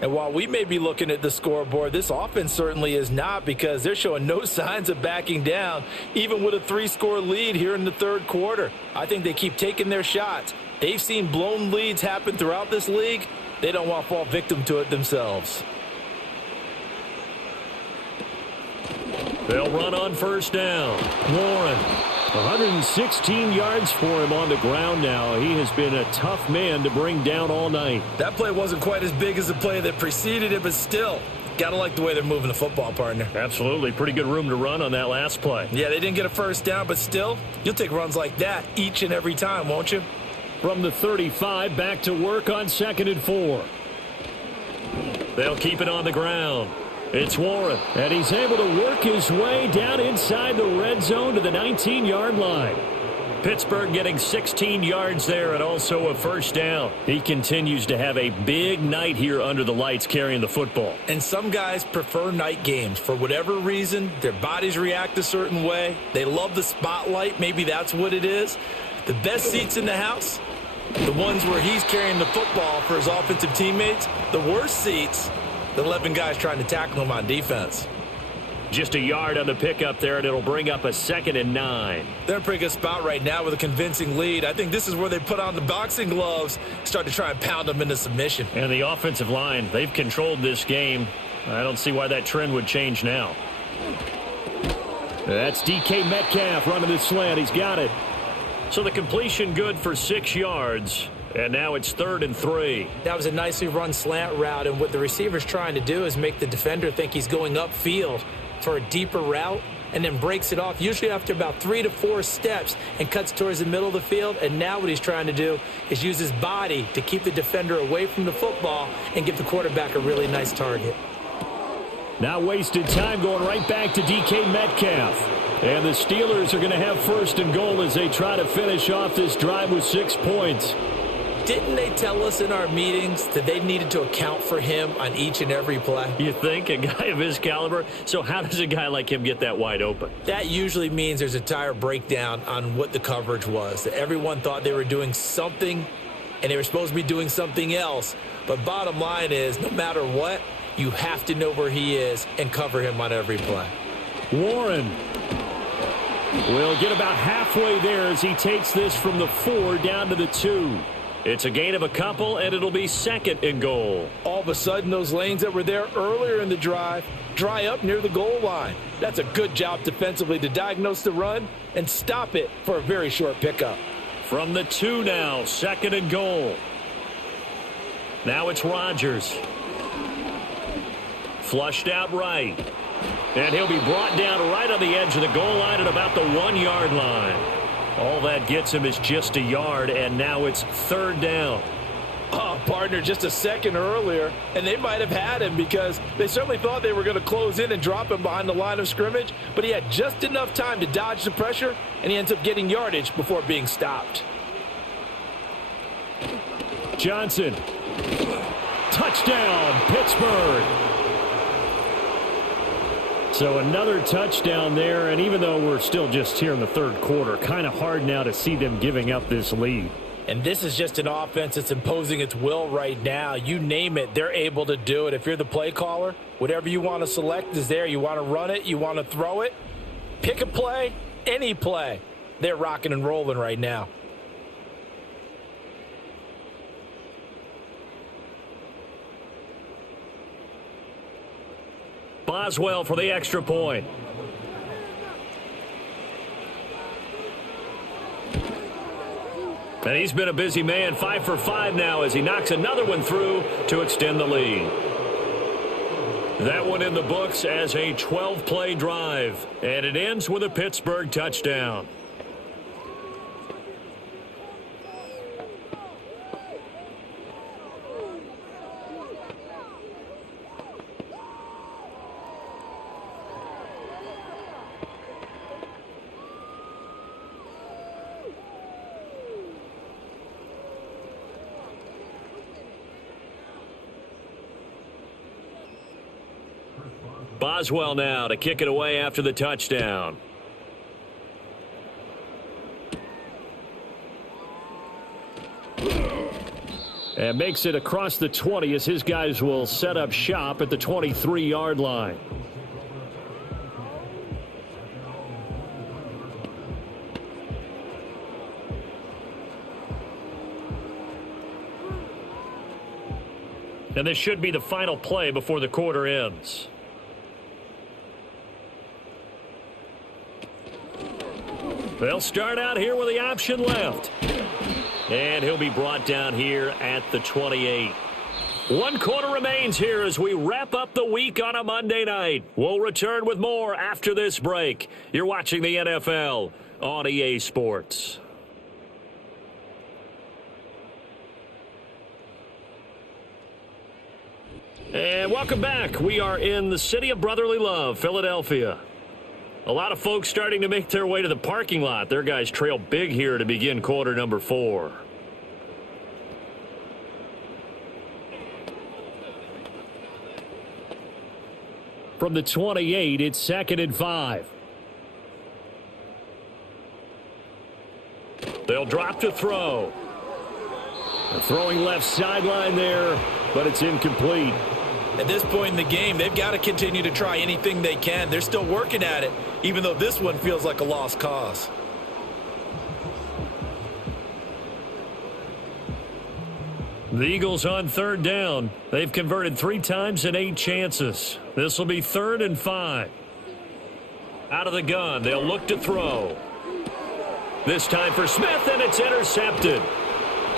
And while we may be looking at the scoreboard, this offense certainly is not, because they're showing no signs of backing down, even with a 3-score lead here in the third quarter. I think they keep taking their shots. They've seen blown leads happen throughout this league. They don't want to fall victim to it themselves. They'll run on 1st down. Warren, 116 yards for him on the ground now. He has been a tough man to bring down all night. That play wasn't quite as big as the play that preceded it, but still, got to like the way they're moving the football, partner. Absolutely. Pretty good room to run on that last play. Yeah, they didn't get a 1st down, but still, you'll take runs like that each and every time, won't you? From the 35, back to work on 2nd and 4. They'll keep it on the ground. It's Warren, and he's able to work his way down inside the red zone to the 19-yard line. Pittsburgh getting 16 yards there and also a 1st down. He continues to have a big night here under the lights carrying the football. And some guys prefer night games. For whatever reason, their bodies react a certain way. They love the spotlight. Maybe that's what it is. The best seats in the house, the ones where he's carrying the football for his offensive teammates. The worst seats, the 11 guys trying to tackle him on defense. Just a yard on the pickup there, and it'll bring up a 2nd and 9. They're in a pretty good spot right now with a convincing lead. I think this is where they put on the boxing gloves, start to try and pound them into submission. And the offensive line, they've controlled this game. I don't see why that trend would change now. That's DK Metcalf running the slant. He's got it. So the completion good for 6 yards. And now it's 3rd and 3. That was a nicely run slant route, and what the receiver's trying to do is make the defender think he's going upfield for a deeper route, and then breaks it off, usually after about 3 to 4 steps, and cuts towards the middle of the field. And now what he's trying to do is use his body to keep the defender away from the football and give the quarterback a really nice target. Now wasted time going right back to DK Metcalf. And the Steelers are going to have 1st and goal as they try to finish off this drive with 6 points. Didn't they tell us in our meetings that they needed to account for him on each and every play? You think? A guy of his caliber? So how does a guy like him get that wide open? That usually means there's a entire breakdown on what the coverage was. That everyone thought they were doing something, and they were supposed to be doing something else. But bottom line is, no matter what, you have to know where he is and cover him on every play. Warren will get about halfway there as he takes this from the 4 down to the 2. It's a gain of a couple, and it'll be 2nd and goal. All of a sudden, those lanes that were there earlier in the drive dry up near the goal line. That's a good job defensively to diagnose the run and stop it for a very short pickup. From the 2 now, 2nd and goal. Now it's Rodgers. Flushed out right. And he'll be brought down right on the edge of the goal line at about the 1-yard line. All that gets him is just a yard, and now it's 3rd down. Oh, partner, just a second earlier, and they might have had him because they certainly thought they were going to close in and drop him behind the line of scrimmage, but he had just enough time to dodge the pressure, and he ends up getting yardage before being stopped. Johnson. Touchdown, Pittsburgh. So another touchdown there, and even though we're still just here in the third quarter, kind of hard now to see them giving up this lead. And this is just an offense that's imposing its will right now. You name it, they're able to do it. If you're the play caller, whatever you want to select is there. You want to run it, you want to throw it, pick a play, any play. They're rocking and rolling right now. Boswell for the extra point. And he's been a busy man, 5 for 5 now as he knocks another one through to extend the lead. That one in the books as a 12-play drive, and it ends with a Pittsburgh touchdown. Boswell now to kick it away after the touchdown. And makes it across the 20 as his guys will set up shop at the 23-yard line. And this should be the final play before the quarter ends. They'll start out here with the option left. And he'll be brought down here at the 28. 1 quarter remains here as we wrap up the week on a Monday night. We'll return with more after this break. You're watching the NFL on EA Sports. And welcome back. We are in the city of brotherly love, Philadelphia. A lot of folks starting to make their way to the parking lot. Their guys trail big here to begin quarter number 4. From the 28, it's 2nd and 5. They'll drop to throw. A throwing left sideline there, but it's incomplete. At this point in the game, they've got to continue to try anything they can. They're still working at it, even though this one feels like a lost cause. The Eagles on 3rd down. They've converted 3 times in 8 chances. This will be 3rd and 5. Out of the gun, they'll look to throw. This time for Smith, and it's intercepted.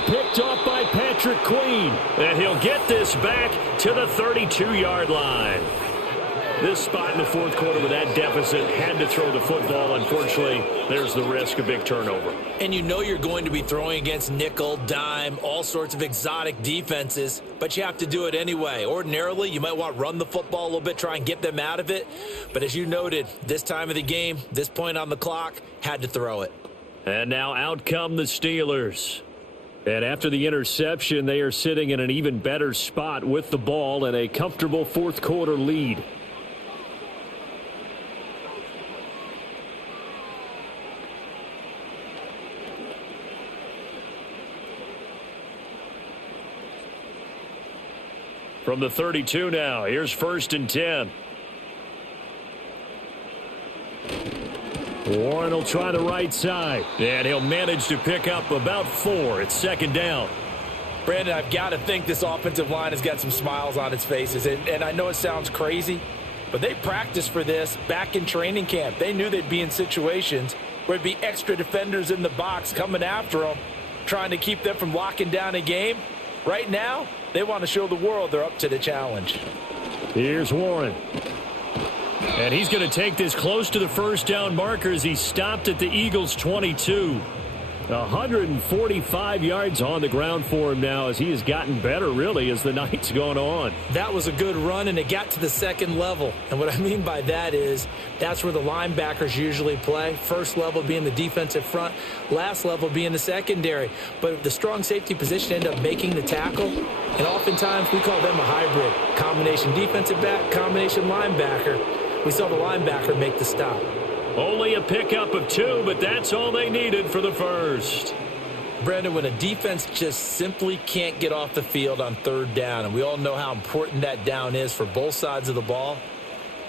Picked off by Patrick Queen. And he'll get this back to the 32-yard line. This spot in the 4th quarter with that deficit had to throw the football. Unfortunately, there's the risk of big turnover. And you know you're going to be throwing against nickel, dime, all sorts of exotic defenses, but you have to do it anyway. Ordinarily, you might want to run the football a little bit, try and get them out of it. But as you noted, this time of the game, this point on the clock, had to throw it. And now out come the Steelers. And after the interception, they are sitting in an even better spot with the ball and a comfortable 4th quarter lead. From the 32 now, here's 1st and 10. Warren will try the right side. And he'll manage to pick up about 4. It's 2nd down. Brandon, I've got to think this offensive line has got some smiles on its faces. And I know it sounds crazy, but they practiced for this back in training camp. They knew they'd be in situations where there'd be extra defenders in the box coming after them, trying to keep them from locking down a game. Right now, they want to show the world they're up to the challenge. Here's Warren. And he's going to take this close to the 1st down marker as he stopped at the Eagles' 22. 145 yards on the ground for him now as he has gotten better, really, as the night's gone on. That was a good run, and it got to the 2nd level. And what I mean by that is that's where the linebackers usually play. 1st level being the defensive front, last level being the secondary. But the strong safety position ended up making the tackle, and oftentimes we call them a hybrid. Combination defensive back, combination linebacker. We saw the linebacker make the stop. Only a pickup of 2, but that's all they needed for the 1st. Brandon, when a defense just simply can't get off the field on 3rd down, and we all know how important that down is for both sides of the ball,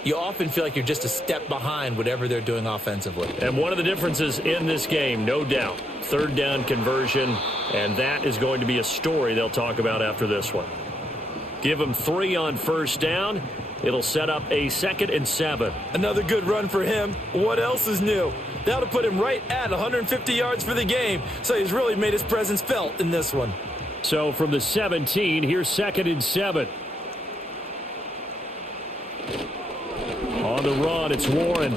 you often feel like you're just a step behind whatever they're doing offensively. And one of the differences in this game, no doubt, 3rd down conversion, and that is going to be a story they'll talk about after this one. Give them 3 on 1st down. It'll set up a 2nd and 7. Another good run for him. What else is new? That'll put him right at 150 yards for the game. So he's really made his presence felt in this one. So from the 17, here's 2nd and 7. On the run, it's Warren.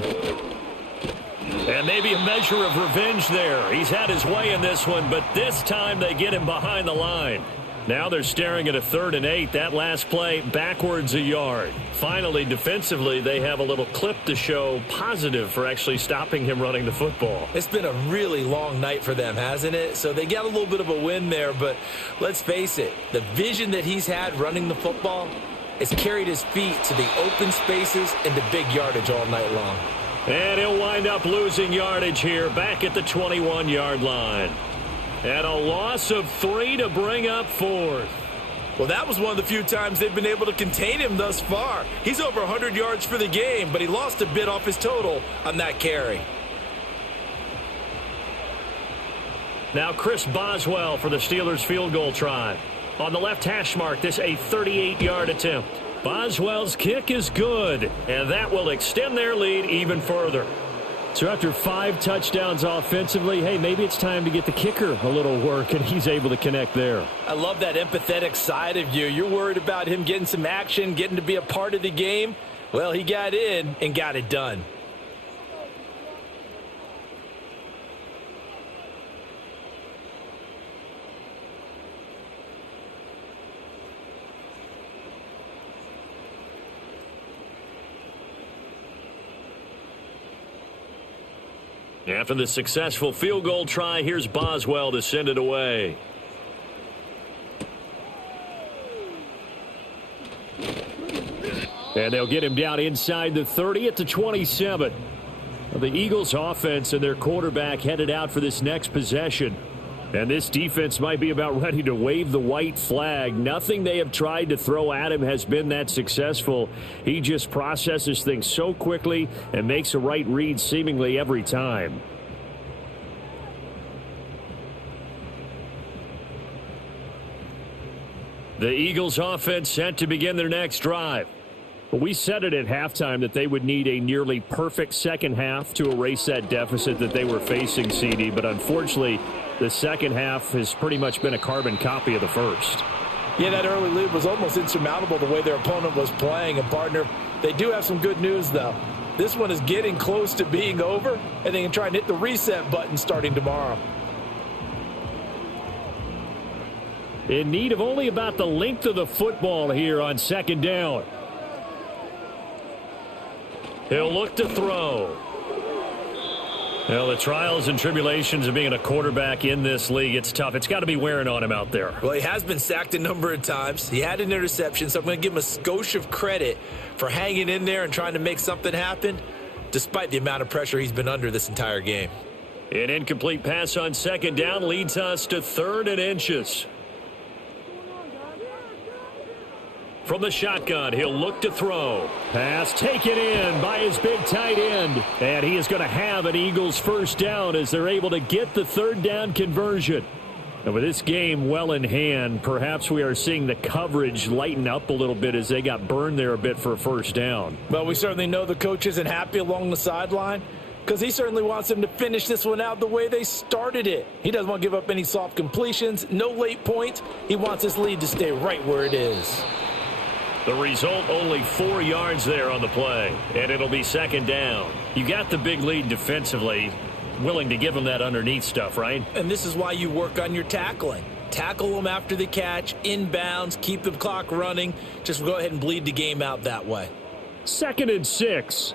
And maybe a measure of revenge there. He's had his way in this one, but this time they get him behind the line. Now they're staring at a 3rd and 8. That last play backwards a yard. Finally, defensively, they have a little clip to show positive for actually stopping him running the football. It's been a really long night for them, hasn't it? So they got a little bit of a win there, but let's face it, the vision that he's had running the football, has carried his feet to the open spaces and the big yardage all night long. And he'll wind up losing yardage here back at the 21-yard line. And a loss of 3 to bring up 4th. Well, that was one of the few times they've been able to contain him thus far. He's over 100 yards for the game, but he lost a bit off his total on that carry. Now Chris Boswell for the Steelers field goal try. On the left hash mark, this a 38-yard attempt. Boswell's kick is good, and that will extend their lead even further. So after 5 touchdowns offensively, hey, maybe it's time to get the kicker a little work, and he's able to connect there. I love that empathetic side of you. You're worried about him getting some action, getting to be a part of the game. Well, he got in and got it done. After the successful field goal try, here's Boswell to send it away. And they'll get him down inside the 30 at the 27. The Eagles offense and their quarterback headed out for this next possession. And this defense might be about ready to wave the white flag. Nothing they have tried to throw at him has been that successful. He just processes things so quickly and makes a right read seemingly every time. The Eagles offense set to begin their next drive. We said it at halftime that they would need a nearly perfect second half to erase that deficit that they were facing, CD, but unfortunately the second half has pretty much been a carbon copy of the first. Yeah, that early lead was almost insurmountable the way their opponent was playing. And, partner, they do have some good news, though. This one is getting close to being over, and they can try and hit the reset button starting tomorrow. In need of only about the length of the football here on second down. He'll look to throw. Well, the trials and tribulations of being a quarterback in this league, it's tough. It's got to be wearing on him out there. Well, he has been sacked a number of times. He had an interception, so I'm going to give him a skosh of credit for hanging in there and trying to make something happen, despite the amount of pressure he's been under this entire game. An incomplete pass on second down leads us to 3rd and inches. From the shotgun, he'll look to throw. Pass taken in by his big tight end. And he is going to have an Eagles first down as they're able to get the 3rd down conversion. And with this game well in hand, perhaps we are seeing the coverage lighten up a little bit as they got burned there a bit for a first down. Well, we certainly know the coach isn't happy along the sideline because he certainly wants them to finish this one out the way they started it. He doesn't want to give up any soft completions, no late points. He wants his lead to stay right where it is. The result, only 4 yards there on the play, and it'll be second down. You got the big lead defensively, willing to give them that underneath stuff, right? And this is why you work on your tackling. Tackle them after the catch, inbounds, keep the clock running. Just go ahead and bleed the game out that way. 2nd and 6.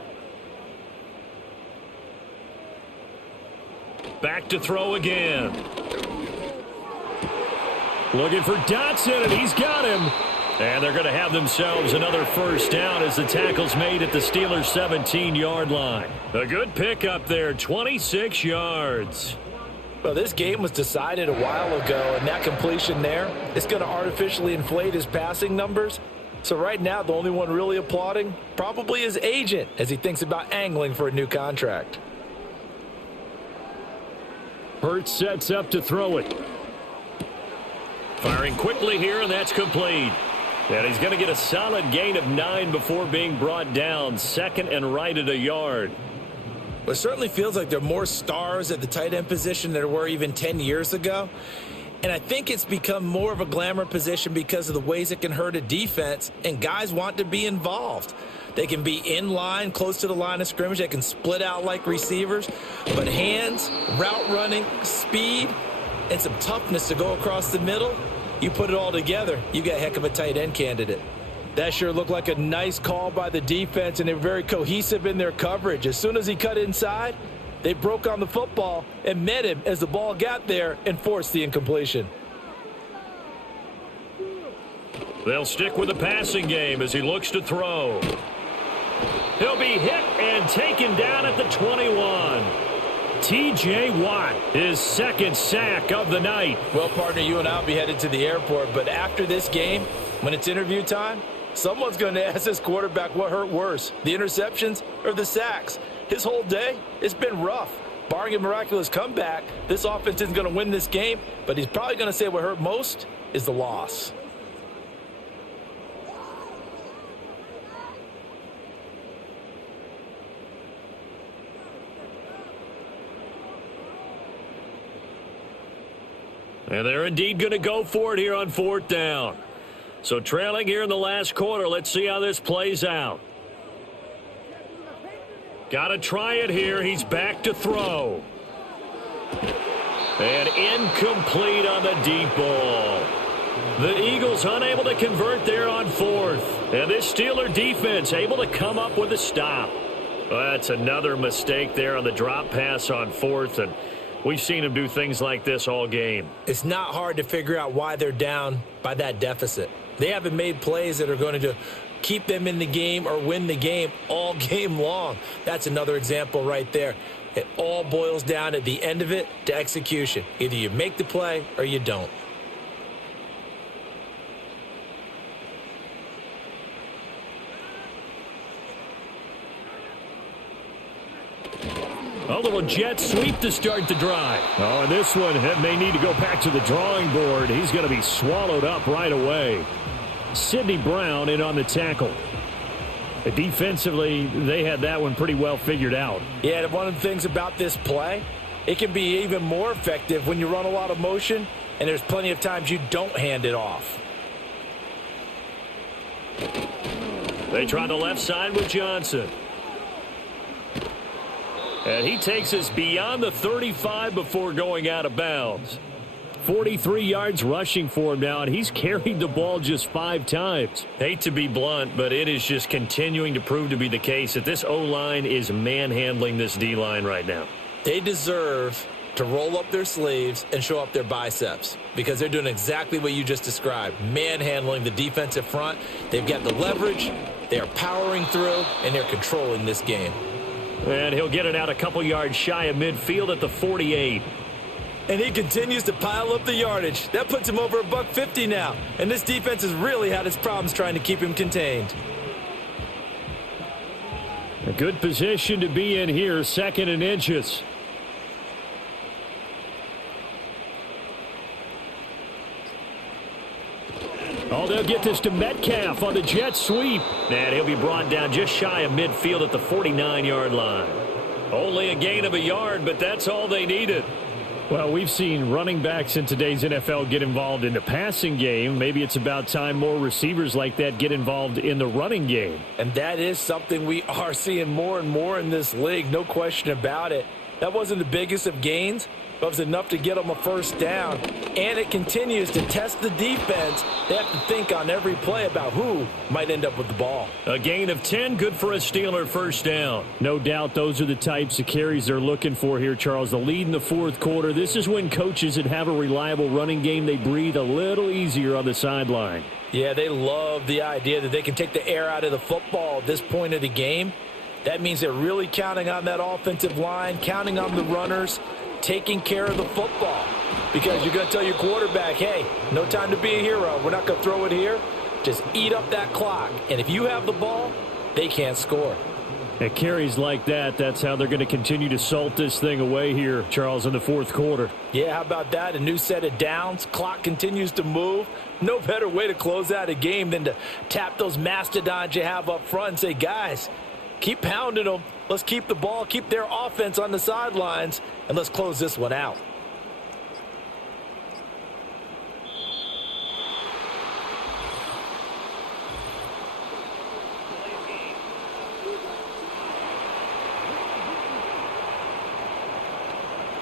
Back to throw again. Looking for Dotson, and he's got him. And they're going to have themselves another first down as the tackle's made at the Steelers' 17-yard line. A good pickup there, 26 yards. Well, this game was decided a while ago, and that completion there is going to artificially inflate his passing numbers. So right now, the only one really applauding probably his agent as he thinks about angling for a new contract. Hurts sets up to throw it. Firing quickly here, and that's complete. And he's going to get a solid gain of 9 before being brought down. 2nd and right at a yard. Well, it certainly feels like there are more stars at the tight end position than there were even 10 years ago. And I think it's become more of a glamour position because of the ways it can hurt a defense, and guys want to be involved. They can be in line, close to the line of scrimmage. They can split out like receivers. But hands, route running, speed, and some toughness to go across the middle, you put it all together, you got a heck of a tight end candidate. That sure looked like a nice call by the defense, and they're very cohesive in their coverage. As soon as he cut inside, they broke on the football and met him as the ball got there and forced the incompletion. They'll stick with the passing game as he looks to throw. He'll be hit and taken down at the 21. T.J. Watt, his second sack of the night. Well, partner, you and I will be headed to the airport, but after this game, when it's interview time, someone's going to ask this quarterback what hurt worse, the interceptions or the sacks. His whole day, it's been rough. Barring a miraculous comeback, this offense isn't going to win this game, but he's probably going to say what hurt most is the loss. And they're indeed going to go for it here on 4th down. So trailing here in the last quarter. Let's see how this plays out. Got to try it here. He's back to throw. And incomplete on the deep ball. The Eagles unable to convert there on 4th. And this Steeler defense able to come up with a stop. Well, that's another mistake there on the drop pass on 4th. And we've seen them do things like this all game. It's not hard to figure out why they're down by that deficit. They haven't made plays that are going to keep them in the game or win the game all game long. That's another example right there. It all boils down at the end of it to execution. Either you make the play or you don't. A little jet sweep to start the drive. Oh, and this one may need to go back to the drawing board. He's going to be swallowed up right away. Sidney Brown in on the tackle. Defensively, they had that one pretty well figured out. Yeah, and one of the things about this play, it can be even more effective when you run a lot of motion, and there's plenty of times you don't hand it off. They try the left side with Johnson. And he takes us beyond the 35 before going out of bounds. 43 yards rushing for him now, and he's carried the ball just 5 times. Hate to be blunt, but it is just continuing to prove to be the case that this O-line is manhandling this D-line right now. They deserve to roll up their sleeves and show up their biceps because they're doing exactly what you just described, manhandling the defensive front. They've got the leverage, they are powering through, and they're controlling this game. And he'll get it out a couple yards shy of midfield at the 48. And he continues to pile up the yardage. That puts him over $150 now. And this defense has really had its problems trying to keep him contained. A good position to be in here, 2nd and inches. Oh, they'll get this to Metcalf on the jet sweep. And he'll be brought down just shy of midfield at the 49-yard line. Only a gain of a yard, but that's all they needed. Well, we've seen running backs in today's NFL get involved in the passing game. Maybe it's about time more receivers like that get involved in the running game. And that is something we are seeing more and more in this league, no question about it. That wasn't the biggest of gains, but it was enough to get them a first down. And it continues to test the defense. They have to think on every play about who might end up with the ball. A gain of 10, good for a Steeler first down. No doubt those are the types of carries they're looking for here, Charles. The lead in the 4th quarter. This is when coaches that have a reliable running game, they breathe a little easier on the sideline. Yeah, they love the idea that they can take the air out of the football at this point of the game. That means they're really counting on that offensive line, counting on the runners, taking care of the football. Because you're going to tell your quarterback, hey, no time to be a hero. We're not going to throw it here. Just eat up that clock. And if you have the ball, they can't score. At carries like that, that's how they're going to continue to salt this thing away here, Charles, in the 4th quarter. Yeah, how about that? A new set of downs. Clock continues to move. No better way to close out a game than to tap those mastodons you have up front and say, guys, keep pounding them. Let's keep the ball, keep their offense on the sidelines, and let's close this one out.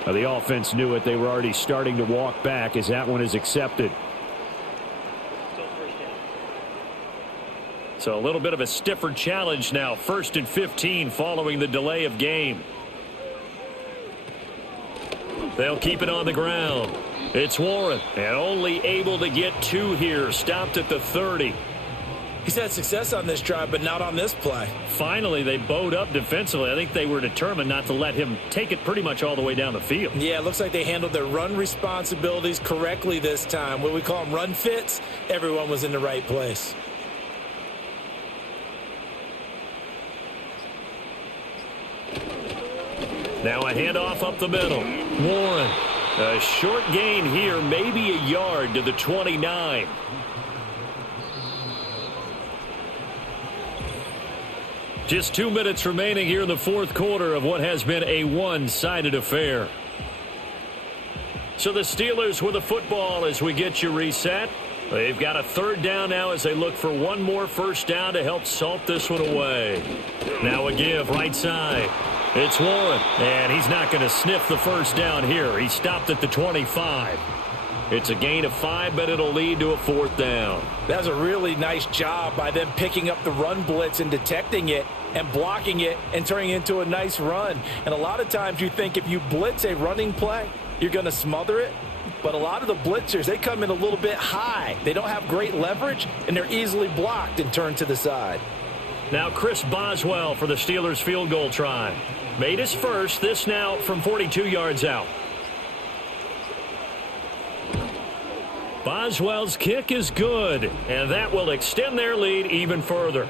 Now, the offense knew it. They were already starting to walk back as that one is accepted. So a little bit of a stiffer challenge now. 1st and 15 following the delay of game. They'll keep it on the ground. It's Warren, and only able to get 2 here, stopped at the 30. He's had success on this drive, but not on this play. Finally, they bowed up defensively. I think they were determined not to let him take it pretty much all the way down the field. Yeah, it looks like they handled their run responsibilities correctly this time. What we call them run fits, everyone was in the right place. Now a handoff up the middle. Warren, a short gain here, maybe a yard to the 29. Just 2 minutes remaining here in the fourth quarter of what has been a one-sided affair. So the Steelers with the football as we get you reset. They've got a 3rd down now as they look for one more first down to help salt this one away. Now a give right side. It's Warren, and he's not going to sniff the first down here. He stopped at the 25. It's a gain of 5, but it'll lead to a 4th down. That was a really nice job by them picking up the run blitz and detecting it and blocking it and turning it into a nice run. And a lot of times you think if you blitz a running play, you're going to smother it. But a lot of the blitzers, they come in a little bit high. They don't have great leverage, and they're easily blocked and turned to the side. Now Chris Boswell for the Steelers field goal try. Made his first, this now from 42 yards out. Boswell's kick is good, and that will extend their lead even further.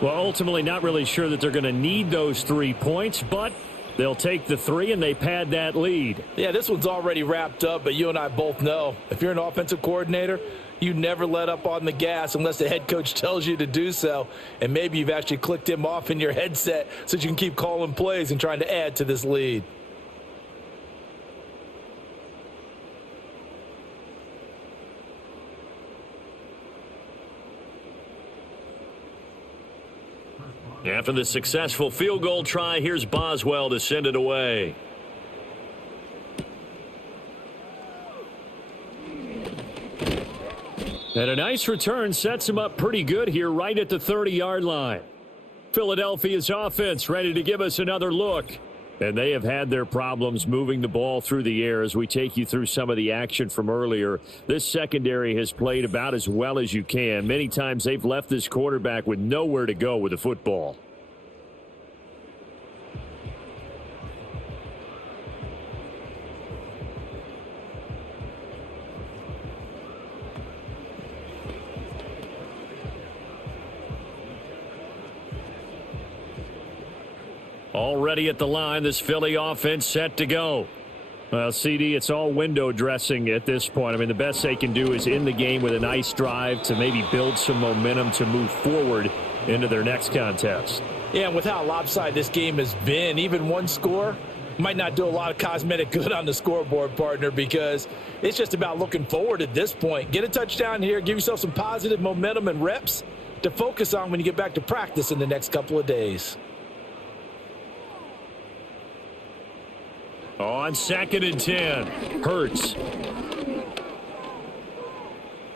Well, ultimately not really sure that they're going to need those 3 points, but they'll take the 3 and they pad that lead. Yeah, this one's already wrapped up, but you and I both know if you're an offensive coordinator, you never let up on the gas unless the head coach tells you to do so. And maybe you've actually clicked him off in your headset so you can keep calling plays and trying to add to this lead. After the successful field goal try, here's Boswell to send it away. And a nice return sets him up pretty good here right at the 30-yard line. Philadelphia's offense ready to give us another look. And they have had their problems moving the ball through the air as we take you through some of the action from earlier. This secondary has played about as well as you can. Many times they've left this quarterback with nowhere to go with the football. Already at the line, this Philly offense set to go. Well, CD, it's all window dressing at this point. I mean, the best they can do is end the game with a nice drive to maybe build some momentum to move forward into their next contest. Yeah, and with how lopsided this game has been, even one score might not do a lot of cosmetic good on the scoreboard, partner, because it's just about looking forward at this point. Get a touchdown here, give yourself some positive momentum and reps to focus on when you get back to practice in the next couple of days. On 2nd and 10, Hurts.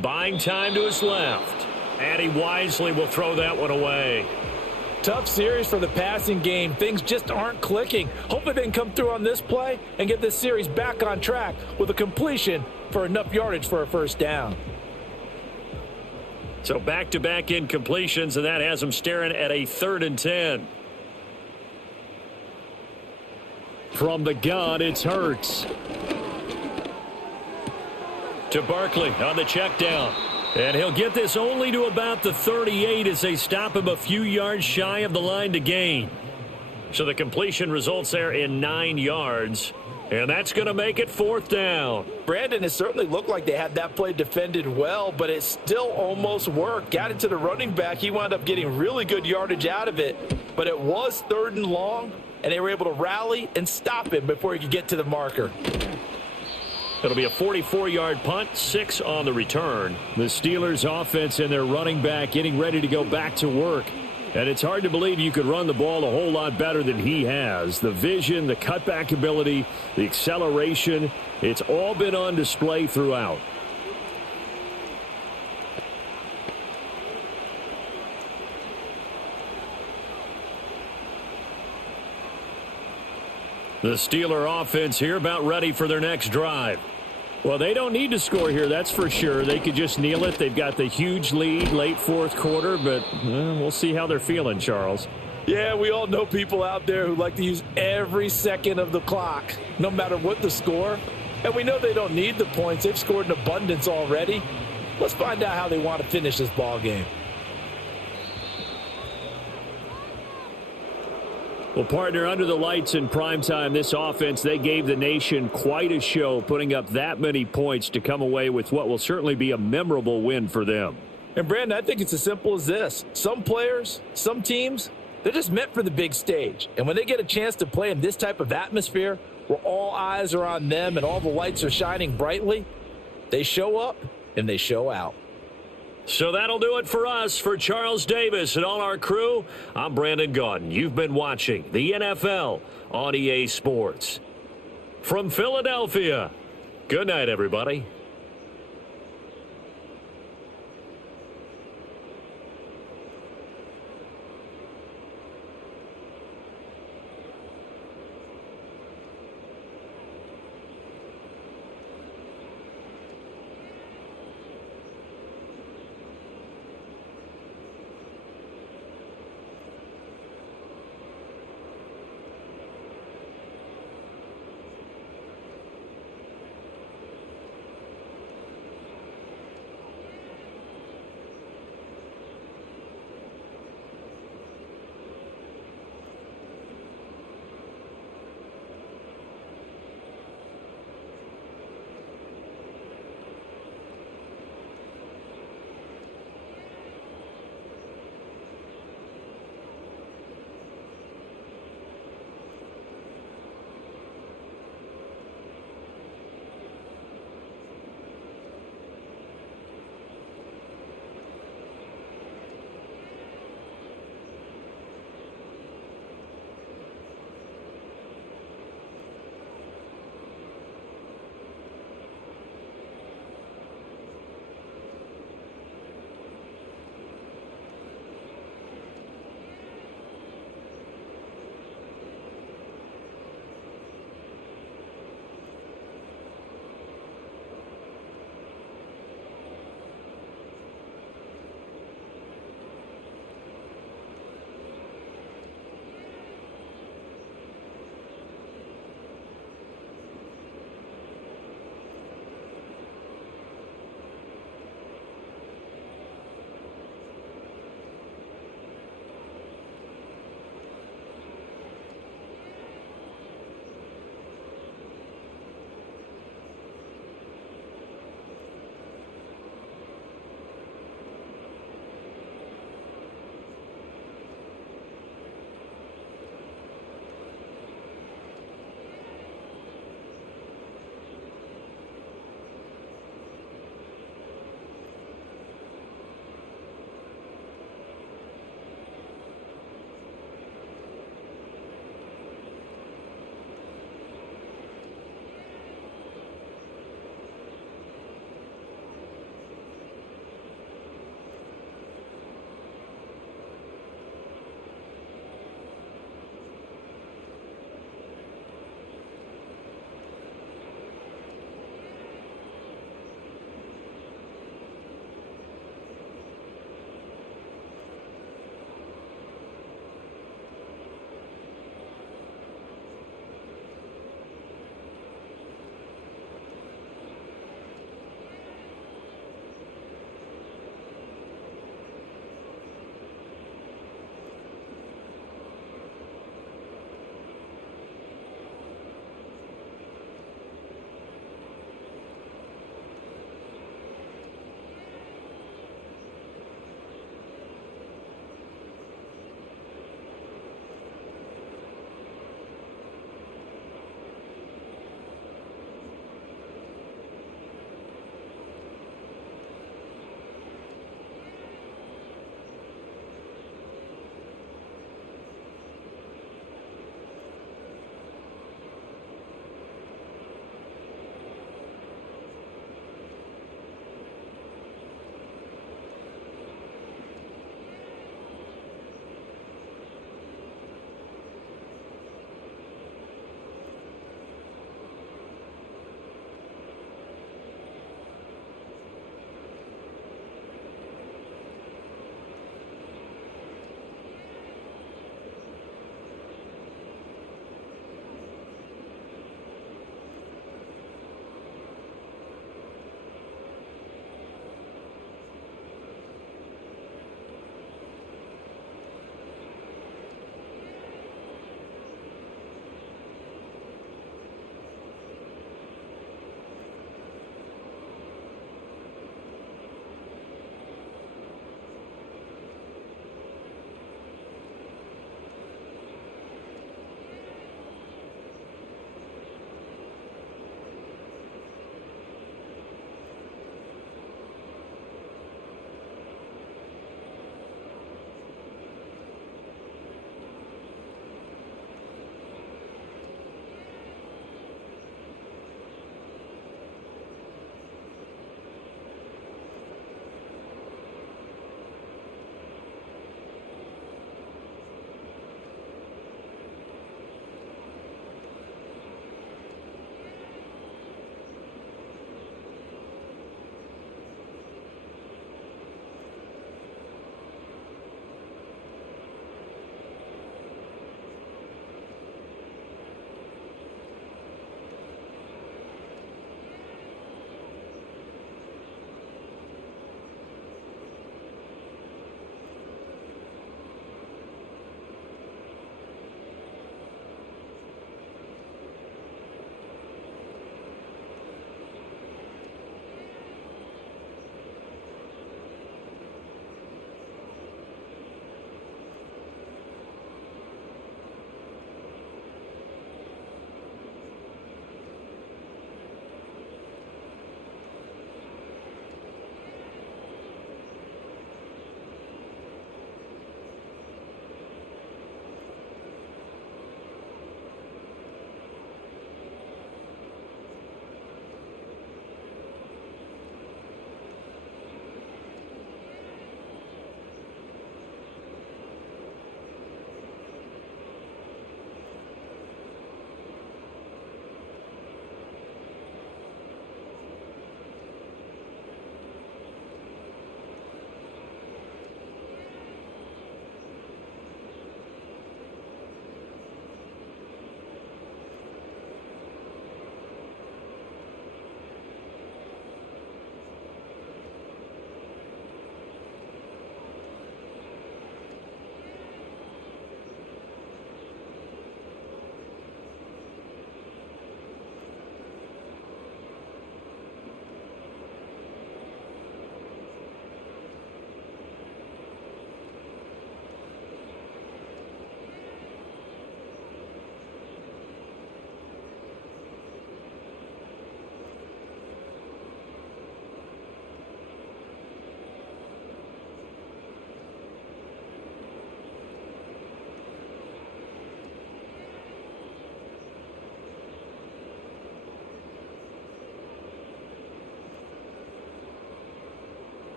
Buying time to his left. And he wisely will throw that one away. Tough series for the passing game. Things just aren't clicking. Hopefully they can come through on this play and get this series back on track with a completion for enough yardage for a first down. So back-to-back incompletions, and that has them staring at a 3rd and 10. From the gun, it's Hurts. To Barkley on the check down. And he'll get this only to about the 38 as they stop him a few yards shy of the line to gain. So the completion results there in 9 yards. And that's going to make it 4th down. Brandon, it certainly looked like they had that play defended well, but it still almost worked. Got it to the running back. He wound up getting really good yardage out of it. But it was 3rd and long, and they were able to rally and stop him before he could get to the marker. It'll be a 44-yard punt, 6 on the return. The Steelers' offense and their running back getting ready to go back to work. And it's hard to believe you could run the ball a whole lot better than he has. The vision, the cutback ability, the acceleration, it's all been on display throughout. The Steeler offense here about ready for their next drive. Well, they don't need to score here, that's for sure. They could just kneel it. They've got the huge lead late fourth quarter, but we'll see how they're feeling, Charles. Yeah, we all know people out there who like to use every second of the clock, no matter what the score. And we know they don't need the points. They've scored in abundance already. Let's find out how they want to finish this ball game. Well, partner, under the lights in primetime, this offense, they gave the nation quite a show, putting up that many points to come away with what will certainly be a memorable win for them. And, Brandon, I think it's as simple as this. Some players, some teams, they're just meant for the big stage. And when they get a chance to play in this type of atmosphere where all eyes are on them and all the lights are shining brightly, they show up and they show out. So that'll do it for us. For Charles Davis and all our crew, I'm Brandon Gaudin. You've been watching the NFL on EA Sports. From Philadelphia, good night, everybody.